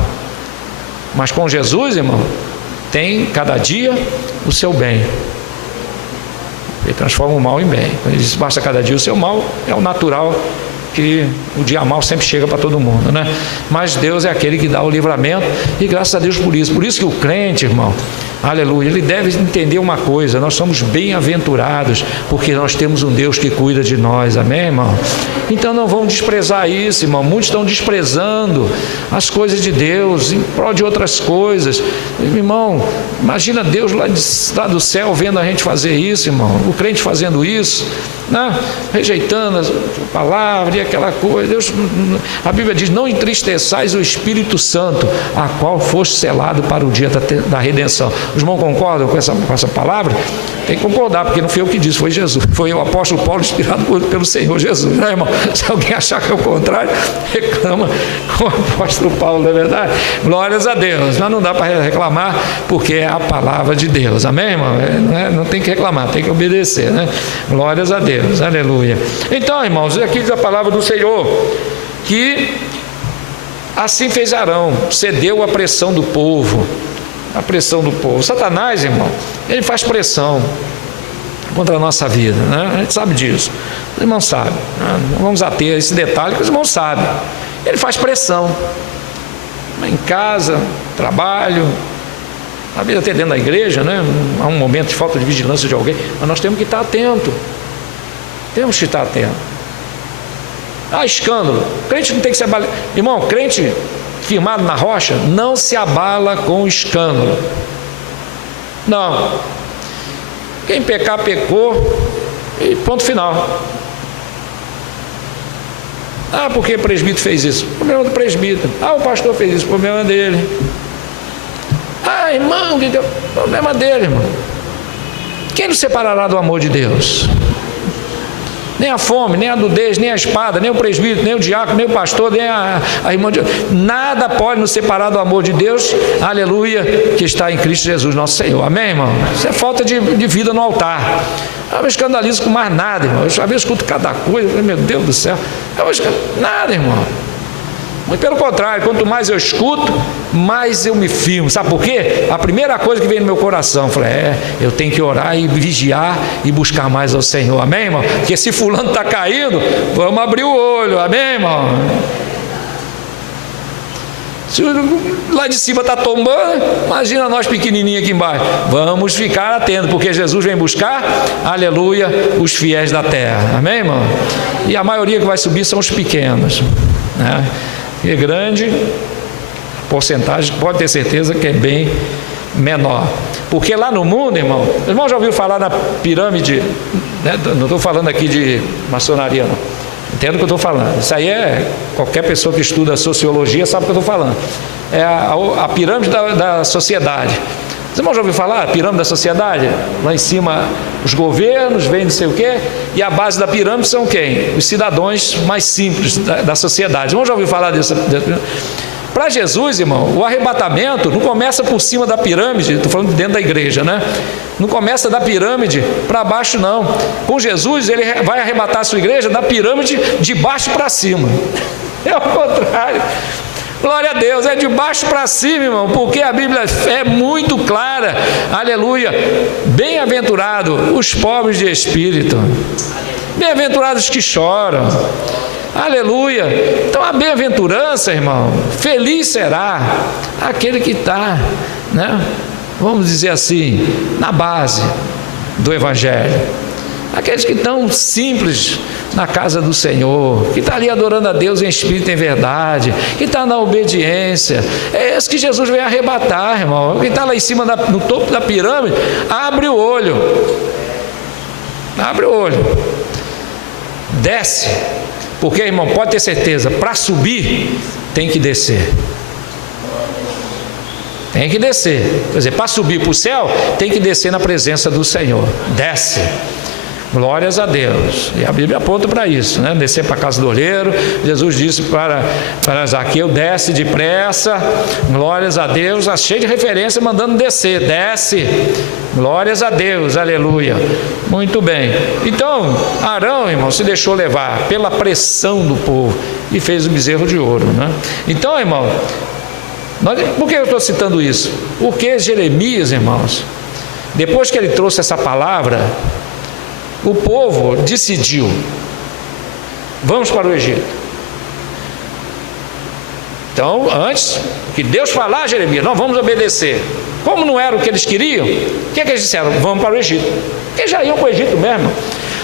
Mas com Jesus, irmão, tem cada dia o seu bem. Ele transforma o mal em bem. Quando ele diz basta cada dia o seu mal, é o natural, que o dia mal sempre chega para todo mundo, né? Mas Deus é aquele que dá o livramento, e graças a Deus por isso. Por isso que o crente, irmão, aleluia, ele deve entender uma coisa: nós somos bem-aventurados, porque nós temos um Deus que cuida de nós, amém, irmão? Então não vamos desprezar isso, irmão. Muitos estão desprezando as coisas de Deus em prol de outras coisas. Irmão, imagina Deus lá do céu vendo a gente fazer isso, irmão, o crente fazendo isso, né? Rejeitando a palavra e aquela coisa. Deus, a Bíblia diz: não entristeçais o Espírito Santo, a qual foste selado para o dia da redenção. Os irmãos concordam com essa palavra? Tem que concordar, porque não foi eu que disse, foi Jesus. Foi o apóstolo Paulo, inspirado pelo Senhor Jesus, né, irmão? Se alguém achar que é o contrário, reclama com o apóstolo Paulo, não é verdade? Glórias a Deus. Mas não dá para reclamar, porque é a palavra de Deus, amém, irmão? Não tem que reclamar, tem que obedecer, né? Glórias a Deus, aleluia. Então, irmãos, aqui diz a palavra do Senhor, que assim fez Arão, cedeu à pressão do povo. A pressão do povo. Satanás, irmão, ele faz pressão contra a nossa vida, né? A gente sabe disso. Os irmãos sabem, né? Não vamos ater esse detalhe, que os irmãos sabem. Ele faz pressão em casa, trabalho, a vida até dentro da igreja, né? Há um momento de falta de vigilância de alguém, mas nós temos que estar atentos. Temos que estar atentos. Escândalo. Crente não tem que se abalar. Irmão, crente firmado na rocha não se abala com escândalo. Não. Quem pecar, pecou, e ponto final. Porque o presbítero fez isso? O problema do presbítero. O pastor fez isso? O problema dele. Irmão, o problema dele, irmão. Quem nos separará do amor de Deus? Nem a fome, nem a nudez, nem a espada, nem o presbítero, nem o diácono, nem o pastor, nem a irmã de Deus. Nada pode nos separar do amor de Deus, aleluia, que está em Cristo Jesus nosso Senhor, amém, irmão? Isso é falta de vida no altar. Eu me escandalizo com mais nada, irmão. Eu já escuto cada coisa, meu Deus do céu, nada, irmão. Muito pelo contrário, quanto mais eu escuto, mais eu me firmo. Sabe por quê? A primeira coisa que vem no meu coração, eu falei, eu tenho que orar e vigiar e buscar mais ao Senhor, amém, irmão? Porque se fulano está caindo, vamos abrir o olho, amém, irmão? Se lá de cima está tombando, imagina nós pequenininhos aqui embaixo. Vamos ficar atentos, porque Jesus vem buscar, aleluia, os fiéis da terra, amém, irmão? E a maioria que vai subir são os pequenos, né? E é grande porcentagem, pode ter certeza que é bem menor. Porque lá no mundo, irmão, os irmãos já ouviram falar na pirâmide, né? Não estou falando aqui de maçonaria, não. Entendo o que eu estou falando. Isso aí qualquer pessoa que estuda sociologia sabe o que eu estou falando. É a pirâmide da sociedade. Os irmãos já ouviram falar? Pirâmide da sociedade? Lá em cima os governos, vem não sei o quê, e a base da pirâmide são quem? Os cidadãos mais simples da sociedade. Os irmãos já ouviram falar disso? Para Jesus, irmão, o arrebatamento não começa por cima da pirâmide, estou falando dentro da igreja, né? Não começa da pirâmide para baixo, não. Com Jesus, ele vai arrebatar a sua igreja da pirâmide de baixo para cima. É o contrário. Glória a Deus, é de baixo para cima, irmão, porque a Bíblia é muito clara. Aleluia. Bem-aventurado os pobres de espírito. Bem-aventurados que choram. Aleluia. Então a bem-aventurança, irmão, feliz será aquele que está, né, vamos dizer assim, na base do Evangelho. Aqueles que estão simples na casa do Senhor, que está ali adorando a Deus em espírito e em verdade, que está na obediência. É esse que Jesus vem arrebatar, irmão. Que está lá em cima, no topo da pirâmide, abre o olho. Abre o olho. Desce. Porque, irmão, pode ter certeza, para subir, tem que descer. Tem que descer. Quer dizer, para subir para o céu, tem que descer na presença do Senhor. Desce. Glórias a Deus. E a Bíblia aponta para isso, né? Descer para a casa do olheiro. Jesus disse para Zaqueu: desce depressa. Glórias a Deus. Cheio de referência mandando descer. Desce. Glórias a Deus. Aleluia. Muito bem. Então, Arão, irmão, se deixou levar pela pressão do povo e fez o bezerro de ouro, né? Então, irmão, por que eu estou citando isso? Porque Jeremias, irmãos, depois que ele trouxe essa palavra, o povo decidiu: vamos para o Egito. Então, antes que Deus falar a Jeremias, nós vamos obedecer. Como não era o que eles queriam, o que eles disseram? Vamos para o Egito. Porque já iam para o Egito mesmo.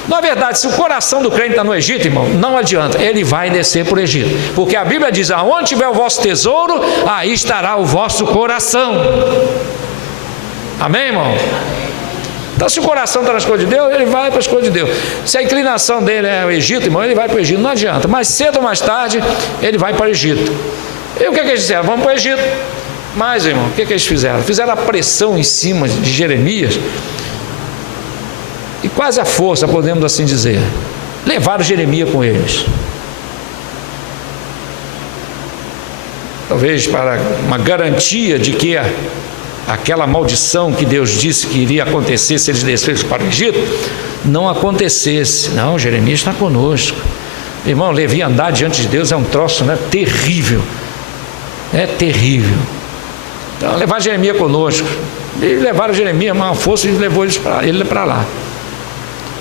Na verdade, se o coração do crente está no Egito, irmão, não adianta, ele vai descer para o Egito. Porque a Bíblia diz: aonde tiver o vosso tesouro, aí estará o vosso coração. Amém, irmão? Então, se o coração está nas coisas de Deus, ele vai para as coisas de Deus. Se a inclinação dele é o Egito, irmão, ele vai para o Egito. Não adianta. Mais cedo ou mais tarde, ele vai para o Egito. E o que eles disseram? Vamos para o Egito. Mas, irmão, o que eles fizeram? Fizeram a pressão em cima de Jeremias, e quase a força, podemos assim dizer. Levaram Jeremias com eles. Talvez para uma garantia de que aquela maldição que Deus disse que iria acontecer se eles descessem para o Egito, não acontecesse. Não, Jeremias está conosco. Irmão, leviandade diante de Deus é um troço, né, terrível. É terrível. Então, levar Jeremias conosco. E levaram Jeremias, uma força, e levou ele para lá.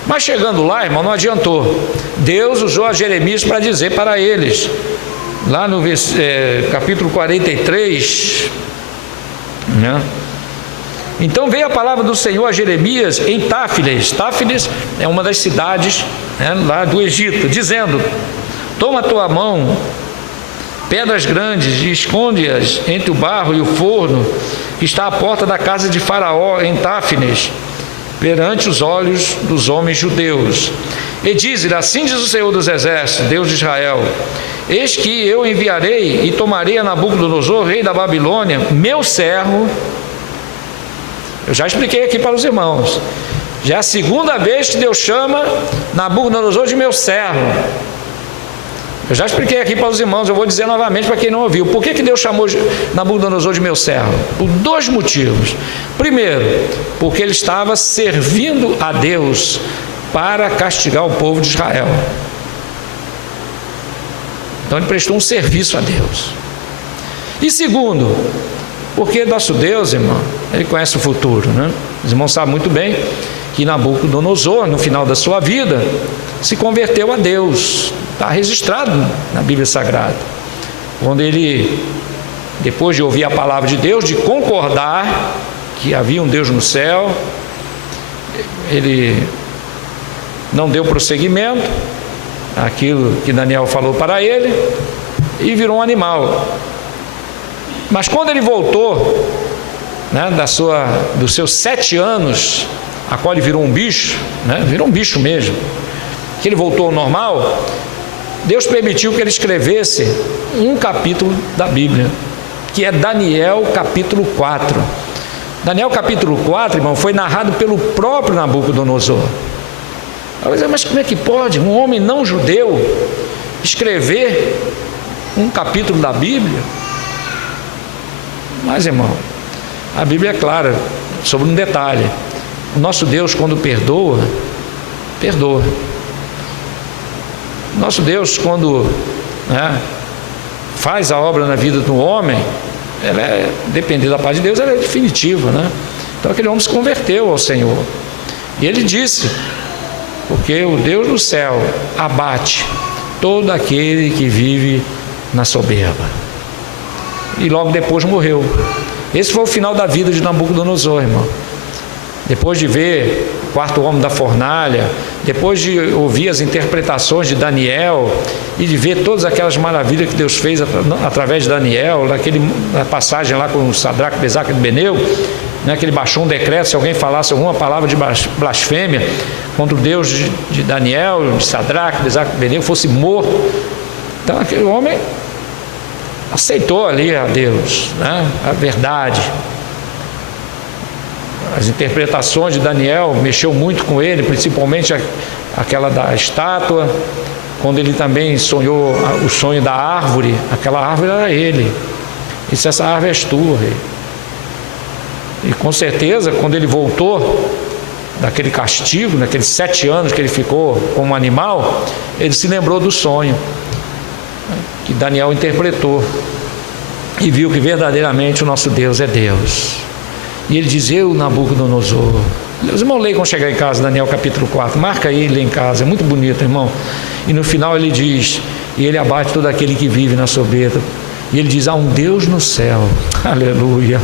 Mas chegando lá, irmão, não adiantou. Deus usou a Jeremias para dizer para eles, lá no capítulo 43, né? Então veio a palavra do Senhor a Jeremias em Táfiles. Táfiles é uma das cidades, né, lá do Egito, dizendo: toma a tua mão pedras grandes e esconde-as entre o barro e o forno que está à porta da casa de Faraó em Táfiles, perante os olhos dos homens judeus. E diz-lhe: assim diz o Senhor dos Exércitos, Deus de Israel: eis que eu enviarei e tomarei a Nabucodonosor, rei da Babilônia, meu servo. Eu já expliquei aqui para os irmãos, já é a segunda vez que Deus chama Nabucodonosor de meu servo. Eu já expliquei aqui para os irmãos, eu vou dizer novamente para quem não ouviu. Por que Deus chamou Nabucodonosor de meu servo? Por dois motivos. Primeiro, porque ele estava servindo a Deus para castigar o povo de Israel. Então ele prestou um serviço a Deus. E segundo, porque nosso Deus, irmão, ele conhece o futuro, né? Os irmãos sabem muito bem que Nabucodonosor, no final da sua vida, se converteu a Deus. Está registrado na Bíblia Sagrada. Quando ele, depois de ouvir a palavra de Deus, de concordar que havia um Deus no céu, ele não deu prosseguimento àquilo que Daniel falou para ele e virou um animal. Mas quando ele voltou, né, dos seus 7 anos, a qual ele virou um bicho, né, virou um bicho mesmo, que ele voltou ao normal, Deus permitiu que ele escrevesse um capítulo da Bíblia, que é Daniel capítulo 4. Daniel capítulo 4, irmão, foi narrado pelo próprio Nabucodonosor. Mas como é que pode um homem não judeu escrever um capítulo da Bíblia? Mas, irmão, a Bíblia é clara sobre um detalhe: o nosso Deus, quando perdoa, perdoa. Nosso Deus, quando faz a obra na vida do homem, ela é, dependendo da paz de Deus, ela é definitiva, né? Então aquele homem se converteu ao Senhor, e ele disse: porque o Deus do céu abate todo aquele que vive na soberba. E logo depois morreu. Esse foi o final da vida de Nabucodonosor, irmão. Depois de ver o quarto homem da fornalha, depois de ouvir as interpretações de Daniel e de ver todas aquelas maravilhas que Deus fez através de Daniel, na passagem lá com Sadraque, Mesaque e Abednego, né, que ele baixou um decreto: se alguém falasse alguma palavra de blasfêmia contra o Deus de Daniel, de Sadraque, Mesaque e Abednego, fosse morto. Então aquele homem aceitou ali a Deus, né, a verdade. As interpretações de Daniel mexeu muito com ele, principalmente aquela da estátua, quando ele também sonhou o sonho da árvore. Aquela árvore era ele. Disse: essa árvore és tu, rei. E com certeza, quando ele voltou daquele castigo, naqueles 7 anos que ele ficou como animal, ele se lembrou do sonho que Daniel interpretou e viu que verdadeiramente o nosso Deus é Deus. E ele diz: eu, Nabucodonosor. Os irmãos leiam quando chegar em casa, Daniel capítulo 4, marca aí, lê em casa, é muito bonito, irmão. E no final ele diz: e ele abate todo aquele que vive na soberba. E ele diz: há um Deus no céu. Aleluia,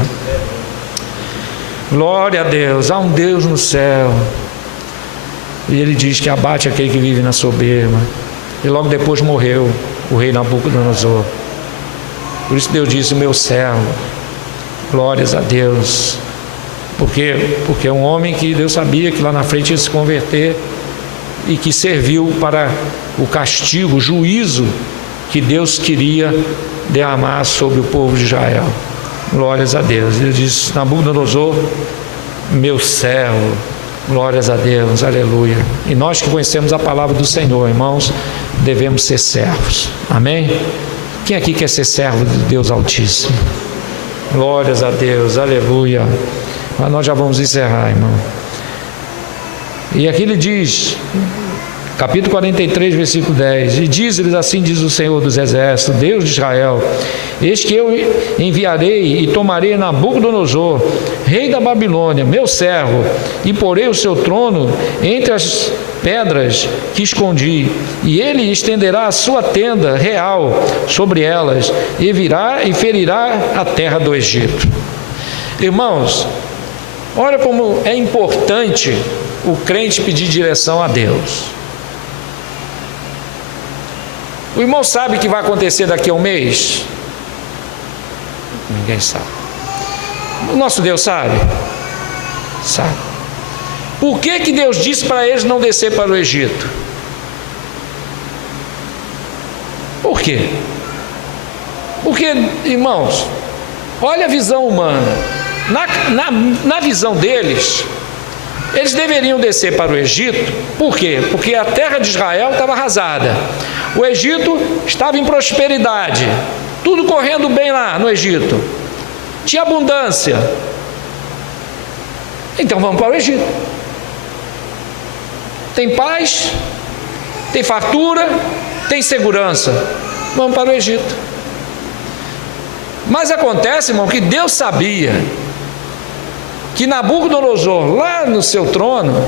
glória a Deus, há um Deus no céu. E ele diz que abate aquele que vive na soberba. E logo depois morreu o rei Nabucodonosor. Por isso Deus disse: meu servo. Glórias a Deus. Porque é um homem que Deus sabia que lá na frente ia se converter e que serviu para o castigo, o juízo que Deus queria derramar sobre o povo de Israel. Glórias a Deus. Ele diz: Nabucodonosor, meu servo. Glórias a Deus, aleluia. E nós que conhecemos a palavra do Senhor, irmãos, devemos ser servos. Amém? Quem aqui quer ser servo de Deus Altíssimo? Glórias a Deus, aleluia. Mas nós já vamos encerrar, irmão. E aqui ele diz, capítulo 43, versículo 10: e diz-lhes assim, diz o Senhor dos Exércitos, Deus de Israel: eis que eu enviarei e tomarei Nabucodonosor, rei da Babilônia, meu servo, e porei o seu trono entre as pedras que escondi, e ele estenderá a sua tenda real sobre elas, e virá e ferirá a terra do Egito. Irmãos, olha como é importante o crente pedir direção a Deus. O irmão sabe o que vai acontecer daqui a um mês? Ninguém sabe. O nosso Deus sabe? Sabe. Por que Deus disse para eles não descer para o Egito? Por quê? Porque, irmãos, olha a visão humana. Na visão deles, eles deveriam descer para o Egito. Por quê? Porque a terra de Israel estava arrasada. O Egito estava em prosperidade, tudo correndo bem lá no Egito, tinha abundância. Então vamos para o Egito. Tem paz, tem fartura, tem segurança. Vamos para o Egito. Mas acontece, irmão, que Deus sabia que Nabucodonosor, lá no seu trono,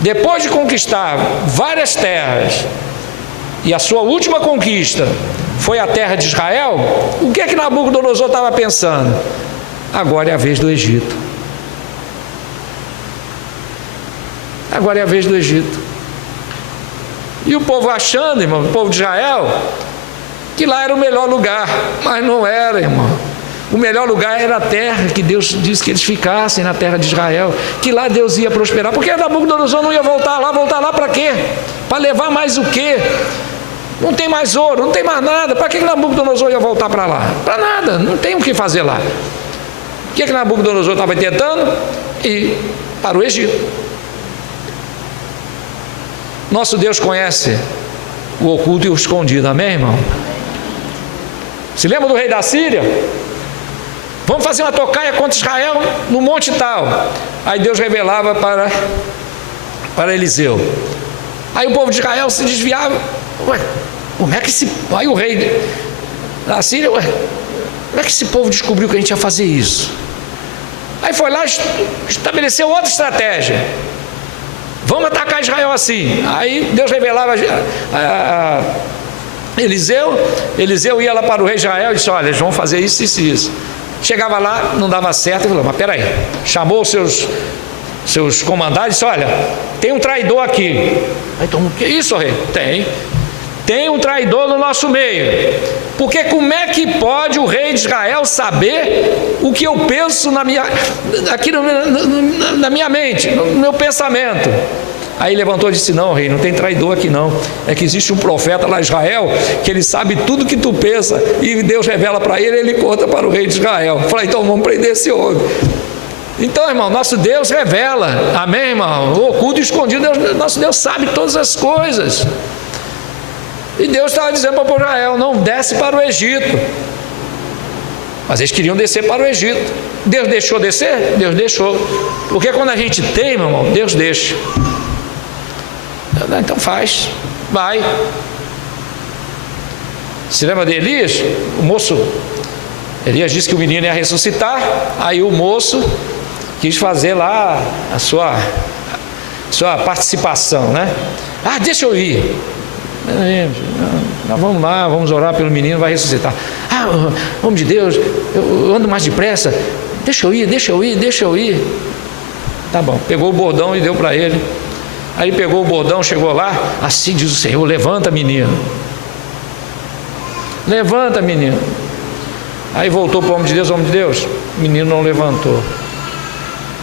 depois de conquistar várias terras, e a sua última conquista foi a terra de Israel, o que é que Nabucodonosor estava pensando? Agora é a vez do Egito. Agora é a vez do Egito. E o povo achando, irmão, o povo de Israel, que lá era o melhor lugar, mas não era, irmão. O melhor lugar era a terra que Deus disse que eles ficassem, na terra de Israel, que lá Deus ia prosperar. Porque Nabucodonosor não ia voltar lá para quê? Para levar mais o quê? Não tem mais ouro, não tem mais nada. Para que Nabucodonosor ia voltar para lá? Para nada, não tem o que fazer lá. que Nabucodonosor estava tentando? Ir para o Egito. Nosso Deus conhece o oculto e o escondido, amém, irmão? Se lembra do rei da Síria? Vamos fazer uma tocaia contra Israel no monte tal. Aí Deus revelava para Eliseu. Aí o povo de Israel se desviava. Ué, como é que aí o rei da Síria, ué, como é que esse povo descobriu que a gente ia fazer isso? Aí foi lá, estabeleceu outra estratégia. Vamos atacar Israel assim. Aí Deus revelava a Eliseu ia lá para o rei Israel e disse: olha, eles vão fazer isso, isso e isso. Chegava lá, não dava certo, e falou: mas peraí, chamou os seus comandantes e disse: olha, tem um traidor aqui. Aí todo mundo: que isso, rei? Tem um traidor no nosso meio. Porque como é que pode o rei de Israel saber o que eu penso aqui na minha mente, no meu pensamento? Aí levantou e disse: não, rei, não tem traidor aqui não. É que existe um profeta lá em Israel, que ele sabe tudo que tu pensa, e Deus revela para ele, ele conta para o rei de Israel. Eu falei: então vamos prender esse homem. Então, irmão, nosso Deus revela, amém, irmão? O oculto e escondido, nosso Deus sabe todas as coisas. E Deus estava dizendo para o povo de Israel: não desce para o Egito. Mas eles queriam descer para o Egito. Deus deixou descer? Deus deixou. Porque quando a gente tem, meu irmão, Deus deixa. Então faz, vai. Se lembra de Elias? O moço, Elias disse que o menino ia ressuscitar. Aí o moço quis fazer lá a sua participação, né? Ah, deixa eu ir. Vamos lá, vamos orar pelo menino, vai ressuscitar. Ah, homem de Deus, eu ando mais depressa. Deixa eu ir. Tá bom, pegou o bordão e deu para ele. Aí pegou o bordão, chegou lá: assim diz o Senhor, levanta, menino. Levanta, menino. Aí voltou para o homem de Deus: o menino não levantou.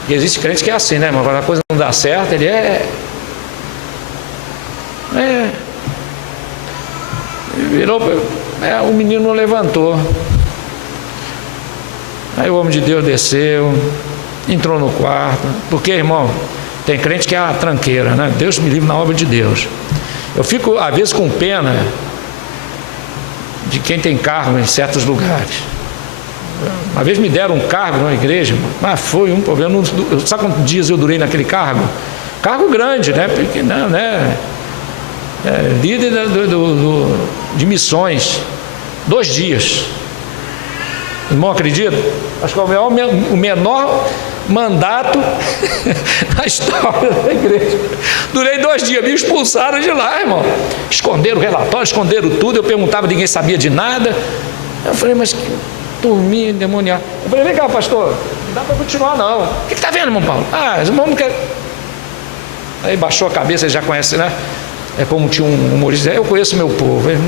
E existe crente que é assim, né, irmão? Quando a coisa não dá certo, ele virou, o menino não levantou. Aí o homem de Deus desceu, entrou no quarto. Porque, irmão, tem crente que é a tranqueira, né? Deus me livre na obra de Deus. Eu fico, às vezes, com pena de quem tem cargo em certos lugares. Uma vez me deram um cargo numa igreja, mas foi um problema. Sabe quantos dias eu durei naquele cargo? Cargo grande, né? Porque, não, né? Líder de missões. 2 dias. Irmão, acredita? Acho que é o menor mandato na história da igreja. Durei 2 dias, me expulsaram de lá, irmão. Esconderam o relatório, esconderam tudo. Eu perguntava, ninguém sabia de nada. Eu falei: mas que turminha endemoniada. Eu falei: vem cá, pastor, não dá para continuar não. O que está vendo, irmão Paulo? Ah, os irmãos não querem. Aí baixou a cabeça, ele já conhece, né? É como tinha um humorista: eu conheço meu povo. Ele: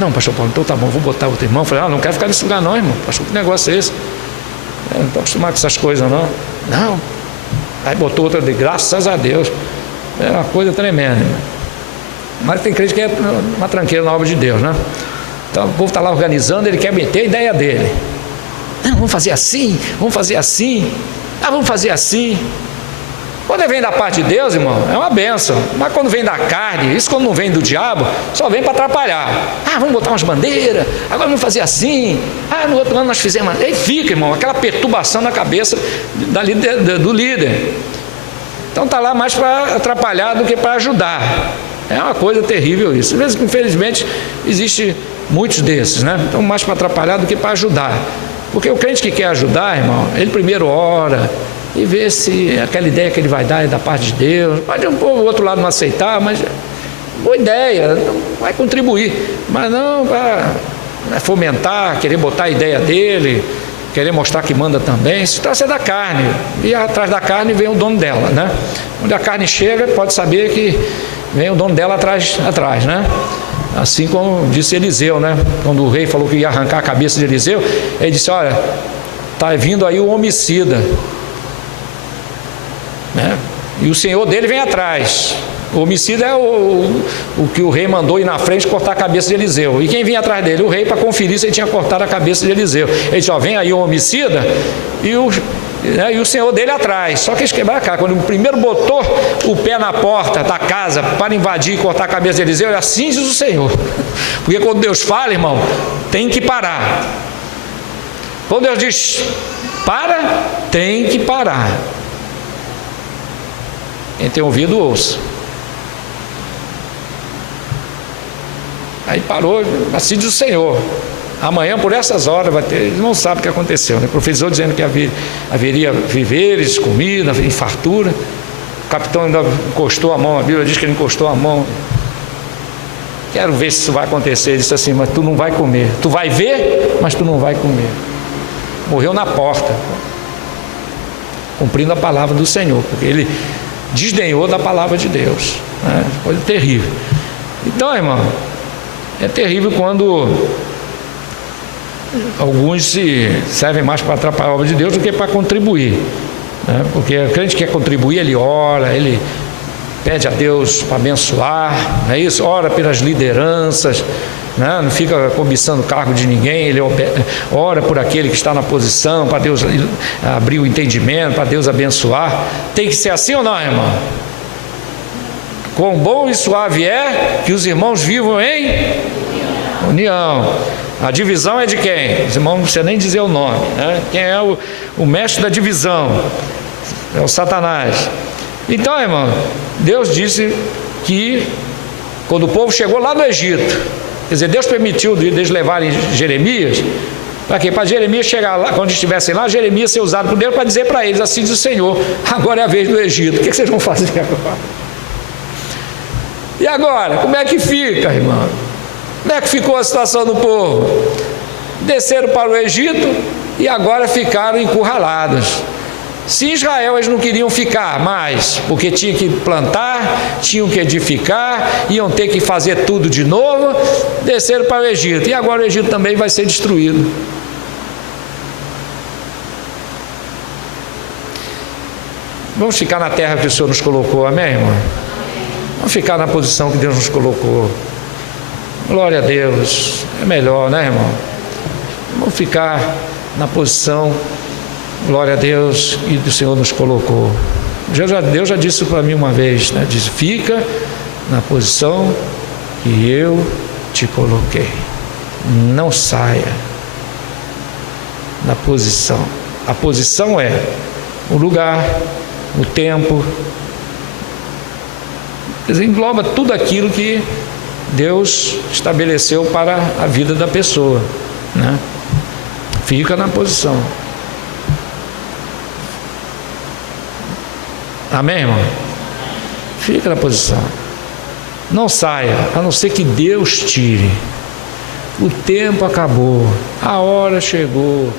não, pastor Paulo, então tá bom, vou botar outro irmão. Eu falei: não quero ficar nesse lugar não, irmão. Pastor, que negócio é esse? Eu não estou acostumado com essas coisas não. Não. Aí botou outra, de graças a Deus. É uma coisa tremenda, irmão. Mas tem crente que é uma tranqueira na obra de Deus, né? Então o povo está lá organizando, ele quer meter a ideia dele. Não, vamos fazer assim, vamos fazer assim. Ah, vamos fazer assim. Quando vem da parte de Deus, irmão, é uma bênção. Mas quando vem da carne, isso quando não vem do diabo, só vem para atrapalhar. Ah, vamos botar umas bandeiras, agora vamos fazer assim. Ah, no outro ano nós fizemos. Aí fica, irmão, aquela perturbação na cabeça do líder. Então está lá mais para atrapalhar do que para ajudar. É uma coisa terrível isso. Às vezes, infelizmente, existe muitos desses, né? Então mais para atrapalhar do que para ajudar. Porque o crente que quer ajudar, irmão, ele primeiro ora e vê se aquela ideia que ele vai dar é da parte de Deus. Pode um pouco o outro lado não aceitar, mas boa ideia, vai contribuir. Mas não para fomentar, querer botar a ideia dele, querer mostrar que manda também. Se trata da carne, e atrás da carne vem o dono dela, né? Onde a carne chega, pode saber que vem o dono dela atrás, né? Assim como disse Eliseu, né? Quando o rei falou que ia arrancar a cabeça de Eliseu, ele disse: olha, está vindo aí o homicida, né? E o senhor dele vem atrás. O homicida é o que o rei mandou ir na frente cortar a cabeça de Eliseu. E quem vinha atrás dele? O rei, para conferir se ele tinha cortado a cabeça de Eliseu. Ele disse: ó, vem aí o homicida e o senhor dele atrás. Só que eles quebraram a cara. Quando o primeiro botou o pé na porta da casa para invadir e cortar a cabeça de Eliseu, ele: assim diz o Senhor. Porque quando Deus fala, irmão, tem que parar. Quando Deus diz para, tem que parar. Quem tem ouvido, ouça. Aí parou, assim diz o Senhor. Amanhã, por essas horas, vai ter. Eles não sabem o que aconteceu, né? Profetizou dizendo que haveria víveres, comida, em fartura. O capitão ainda encostou a mão, a Bíblia diz que ele encostou a mão. Quero ver se isso vai acontecer. Ele disse assim: mas tu não vai comer. Tu vai ver, mas tu não vai comer. Morreu na porta, cumprindo a palavra do Senhor, porque ele desdenhou da palavra de Deus, né? Coisa terrível. Então, irmão, é terrível quando alguns se servem mais para atrapalhar a obra de Deus do que para contribuir, né? Porque o crente quer contribuir, ele ora, ele pede a Deus para abençoar, não é isso? Ora pelas lideranças, né? Não fica cobiçando o cargo de ninguém, ele ora por aquele que está na posição, para Deus abrir o entendimento, para Deus abençoar. Tem que ser assim ou não, irmão? Quão bom e suave é que os irmãos vivam em união. A divisão é de quem? Os irmãos não precisam nem dizer o nome, né? Quem é o mestre da divisão? É o Satanás. Então, irmão, Deus disse que quando o povo chegou lá no Egito, quer dizer, Deus permitiu eles levarem Jeremias, para quê? Para Jeremias chegar lá, quando estivessem lá, Jeremias ser usado por Deus para dizer para eles: assim diz o Senhor, agora é a vez do Egito. O que vocês vão fazer agora? E agora? Como é que fica, irmão? Como é que ficou a situação do povo? Desceram para o Egito e agora ficaram encurralados. Se Israel eles não queriam ficar mais, porque tinham que plantar, tinham que edificar, iam ter que fazer tudo de novo, desceram para o Egito. E agora o Egito também vai ser destruído. Vamos ficar na terra que o Senhor nos colocou, amém, irmão? Vamos ficar na posição que Deus nos colocou. Glória a Deus, é melhor, né, irmão? Vamos ficar na posição, glória a Deus, que o Senhor nos colocou. Deus já disse para mim uma vez, né? Diz: fica na posição que eu te coloquei. Não saia da posição. A posição é o lugar, o tempo. Quer dizer, engloba tudo aquilo que Deus estabeleceu para a vida da pessoa, né? Fica na posição. Amém, irmão? Fica na posição. Não saia, a não ser que Deus tire. O tempo acabou, a hora chegou,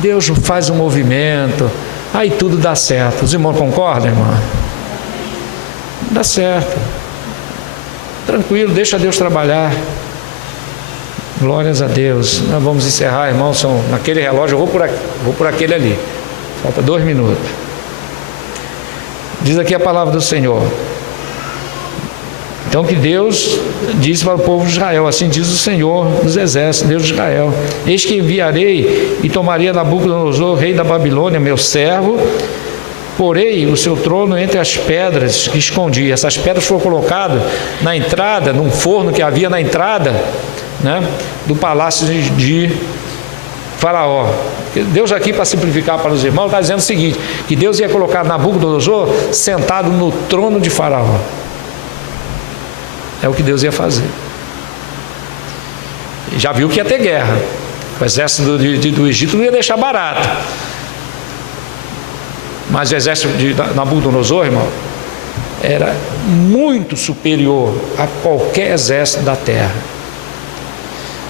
Deus faz um movimento, aí tudo dá certo. Os irmãos concordam, irmão? Dá certo. Tranquilo, deixa Deus trabalhar. Glórias a Deus. Nós vamos encerrar, irmão. Naquele relógio, eu vou por aquele ali. Falta 2 minutos. Diz aqui a palavra do Senhor. Então, que Deus disse para o povo de Israel: assim diz o Senhor dos exércitos, Deus de Israel: eis que enviarei e tomaria Nabucodonosor, rei da Babilônia, meu servo, porei o seu trono entre as pedras que escondi. Essas pedras foram colocadas na entrada, num forno que havia na entrada, né, do palácio de Faraó. Deus aqui, para simplificar para os irmãos, está dizendo o seguinte: que Deus ia colocar Nabucodonosor sentado no trono de Faraó. É o que Deus ia fazer. Já viu que ia ter guerra. O exército do Egito não ia deixar barato. Mas o exército de Nabucodonosor, irmão, era muito superior a qualquer exército da terra.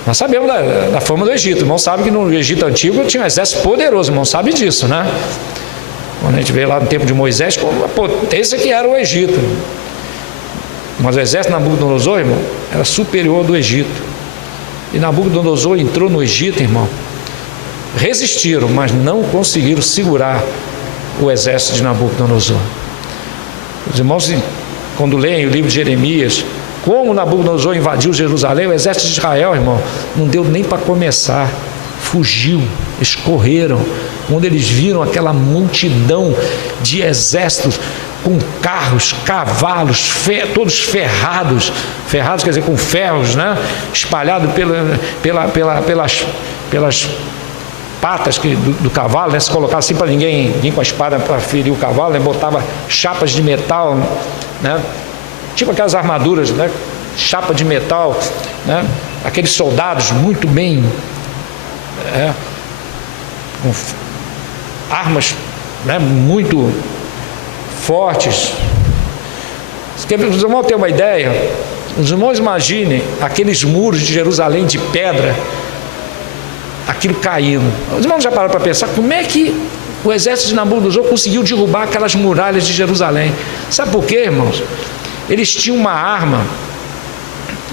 Nós sabemos da fama do Egito. O irmão sabe que no Egito antigo tinha um exército poderoso. O irmão sabe disso, né? Quando a gente vê lá no tempo de Moisés, como a potência que era o Egito. Mas o exército de Nabucodonosor, irmão, era superior ao do Egito. E Nabucodonosor entrou no Egito, irmão. Resistiram, mas não conseguiram segurar o exército de Nabucodonosor. Os irmãos quando leem o livro de Jeremias, como Nabucodonosor invadiu Jerusalém, o exército de Israel, irmão, não deu nem para começar, fugiu, eles correram. Quando eles viram aquela multidão de exércitos com carros, cavalos, todos ferrados quer dizer, com ferros, né? Espalhados pelas patas do cavalo, né? Se colocava assim para ninguém vir com a espada para ferir o cavalo, né? Botava chapas de metal, né? Tipo aquelas armaduras, né? Chapa de metal, né? Aqueles soldados muito bem, com armas, né? Muito fortes. Os irmãos terem uma ideia, os irmãos imaginem aqueles muros de Jerusalém de pedra, aquilo caindo. Os irmãos já pararam para pensar como é que o exército de Nabucodonosor conseguiu derrubar aquelas muralhas de Jerusalém? Sabe por quê, irmãos? Eles tinham uma arma,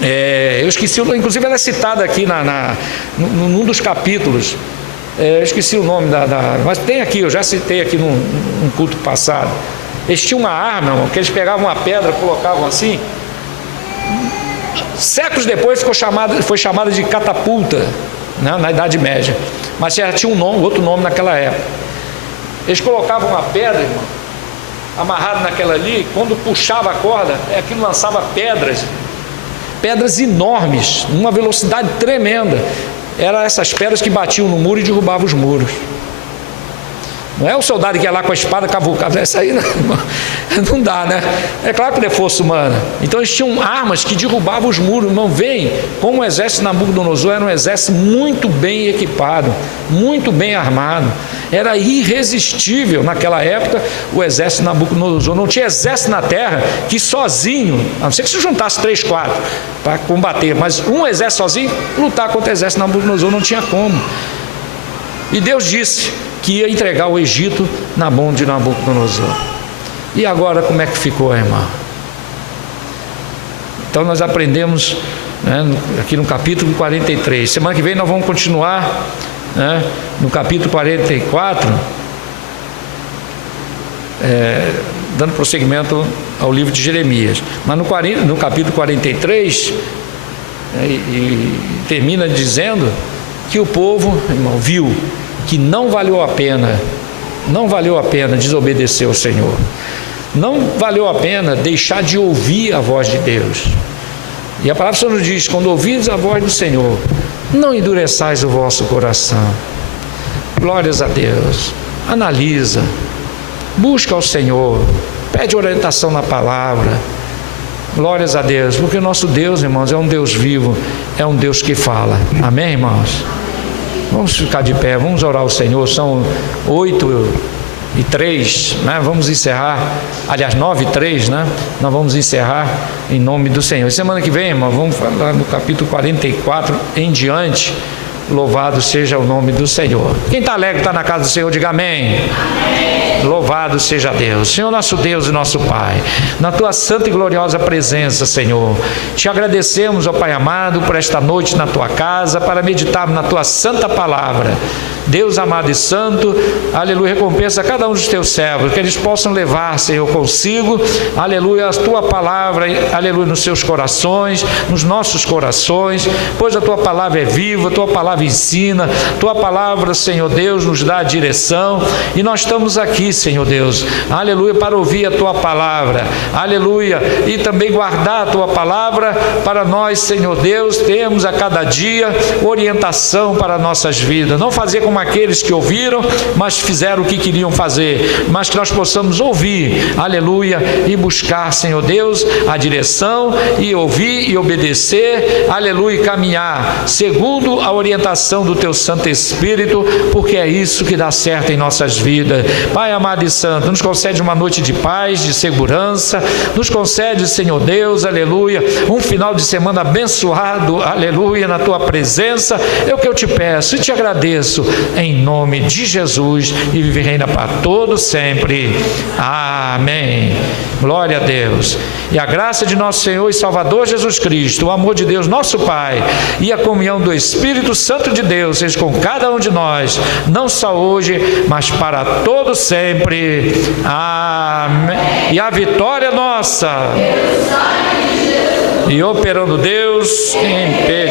eu esqueci, inclusive ela é citada aqui num dos capítulos, eu esqueci o nome mas tem aqui, eu já citei aqui num culto passado. Eles tinham uma arma, irmão, que eles pegavam uma pedra, colocavam assim, séculos depois foi chamada de catapulta, né, na Idade Média, mas já tinha outro nome naquela época. Eles colocavam uma pedra, irmão, amarrado naquela ali, quando puxava a corda, aquilo lançava pedras enormes, numa velocidade tremenda. Eram essas pedras que batiam no muro e derrubavam os muros. Não é o soldado que ia lá com a espada cavucada, isso aí não dá, né? É claro que não é força humana. Então eles tinham armas que derrubavam os muros. Não veem como o exército de Nabucodonosor era um exército muito bem equipado, muito bem armado. Era irresistível naquela época o exército de Nabucodonosor. Não tinha exército na terra que sozinho, a não ser que se juntasse 3, 4 para combater, mas um exército sozinho lutar contra o exército de Nabucodonosor não tinha como. E Deus disse que ia entregar o Egito na mão de Nabucodonosor. E agora como é que ficou, irmão? Então nós aprendemos, né, aqui no capítulo 43. Semana que vem nós vamos continuar, né, no capítulo 44, dando prosseguimento ao livro de Jeremias. Mas no capítulo 43, e termina dizendo que o povo, irmão, viu que não valeu a pena desobedecer ao Senhor, não valeu a pena deixar de ouvir a voz de Deus. E a palavra do Senhor nos diz: quando ouvires a voz do Senhor, não endureçais o vosso coração. Glórias a Deus. Analisa, busca ao Senhor, pede orientação na palavra. Glórias a Deus, porque o nosso Deus, irmãos, é um Deus vivo, é um Deus que fala. Amém, irmãos? Vamos ficar de pé, vamos orar ao Senhor. São 8h03, né? Vamos encerrar, aliás 9h03, né? Nós vamos encerrar em nome do Senhor. Semana que vem, irmão, vamos falar no capítulo 44 em diante. Louvado seja o nome do Senhor. Quem está alegre, está na casa do Senhor, diga amém. Amém. Louvado seja Deus. Senhor, nosso Deus e nosso Pai, na tua santa e gloriosa presença, Senhor, te agradecemos, ó Pai amado, por esta noite na tua casa, para meditarmos na tua santa palavra. Deus amado e santo, aleluia, recompensa a cada um dos teus servos, que eles possam levar, Senhor, consigo, aleluia, a tua palavra, aleluia, nos seus corações, nos nossos corações, pois a tua palavra é viva, a tua palavra ensina, a tua palavra, Senhor Deus, nos dá a direção, e nós estamos aqui, Senhor Deus, aleluia, para ouvir a tua palavra, aleluia, e também guardar a tua palavra para nós, Senhor Deus, termos a cada dia orientação para nossas vidas, não fazer como aqueles que ouviram, mas fizeram o que queriam fazer, mas que nós possamos ouvir, aleluia, e buscar, Senhor Deus, a direção, e ouvir e obedecer, aleluia, e caminhar segundo a orientação do teu Santo Espírito, porque é isso que dá certo em nossas vidas. Pai amado e santo, nos concede uma noite de paz, de segurança, nos concede, Senhor Deus, aleluia, um final de semana abençoado, aleluia, na tua presença. É o que eu te peço e te agradeço, em nome de Jesus, e vive e reina para todos sempre. Amém. Glória a Deus. E a graça de nosso Senhor e Salvador Jesus Cristo, o amor de Deus nosso Pai e a comunhão do Espírito Santo de Deus seja com cada um de nós, não só hoje, mas para todos sempre. sempre. Amém. E a vitória nossa. E operando Deus em pecado.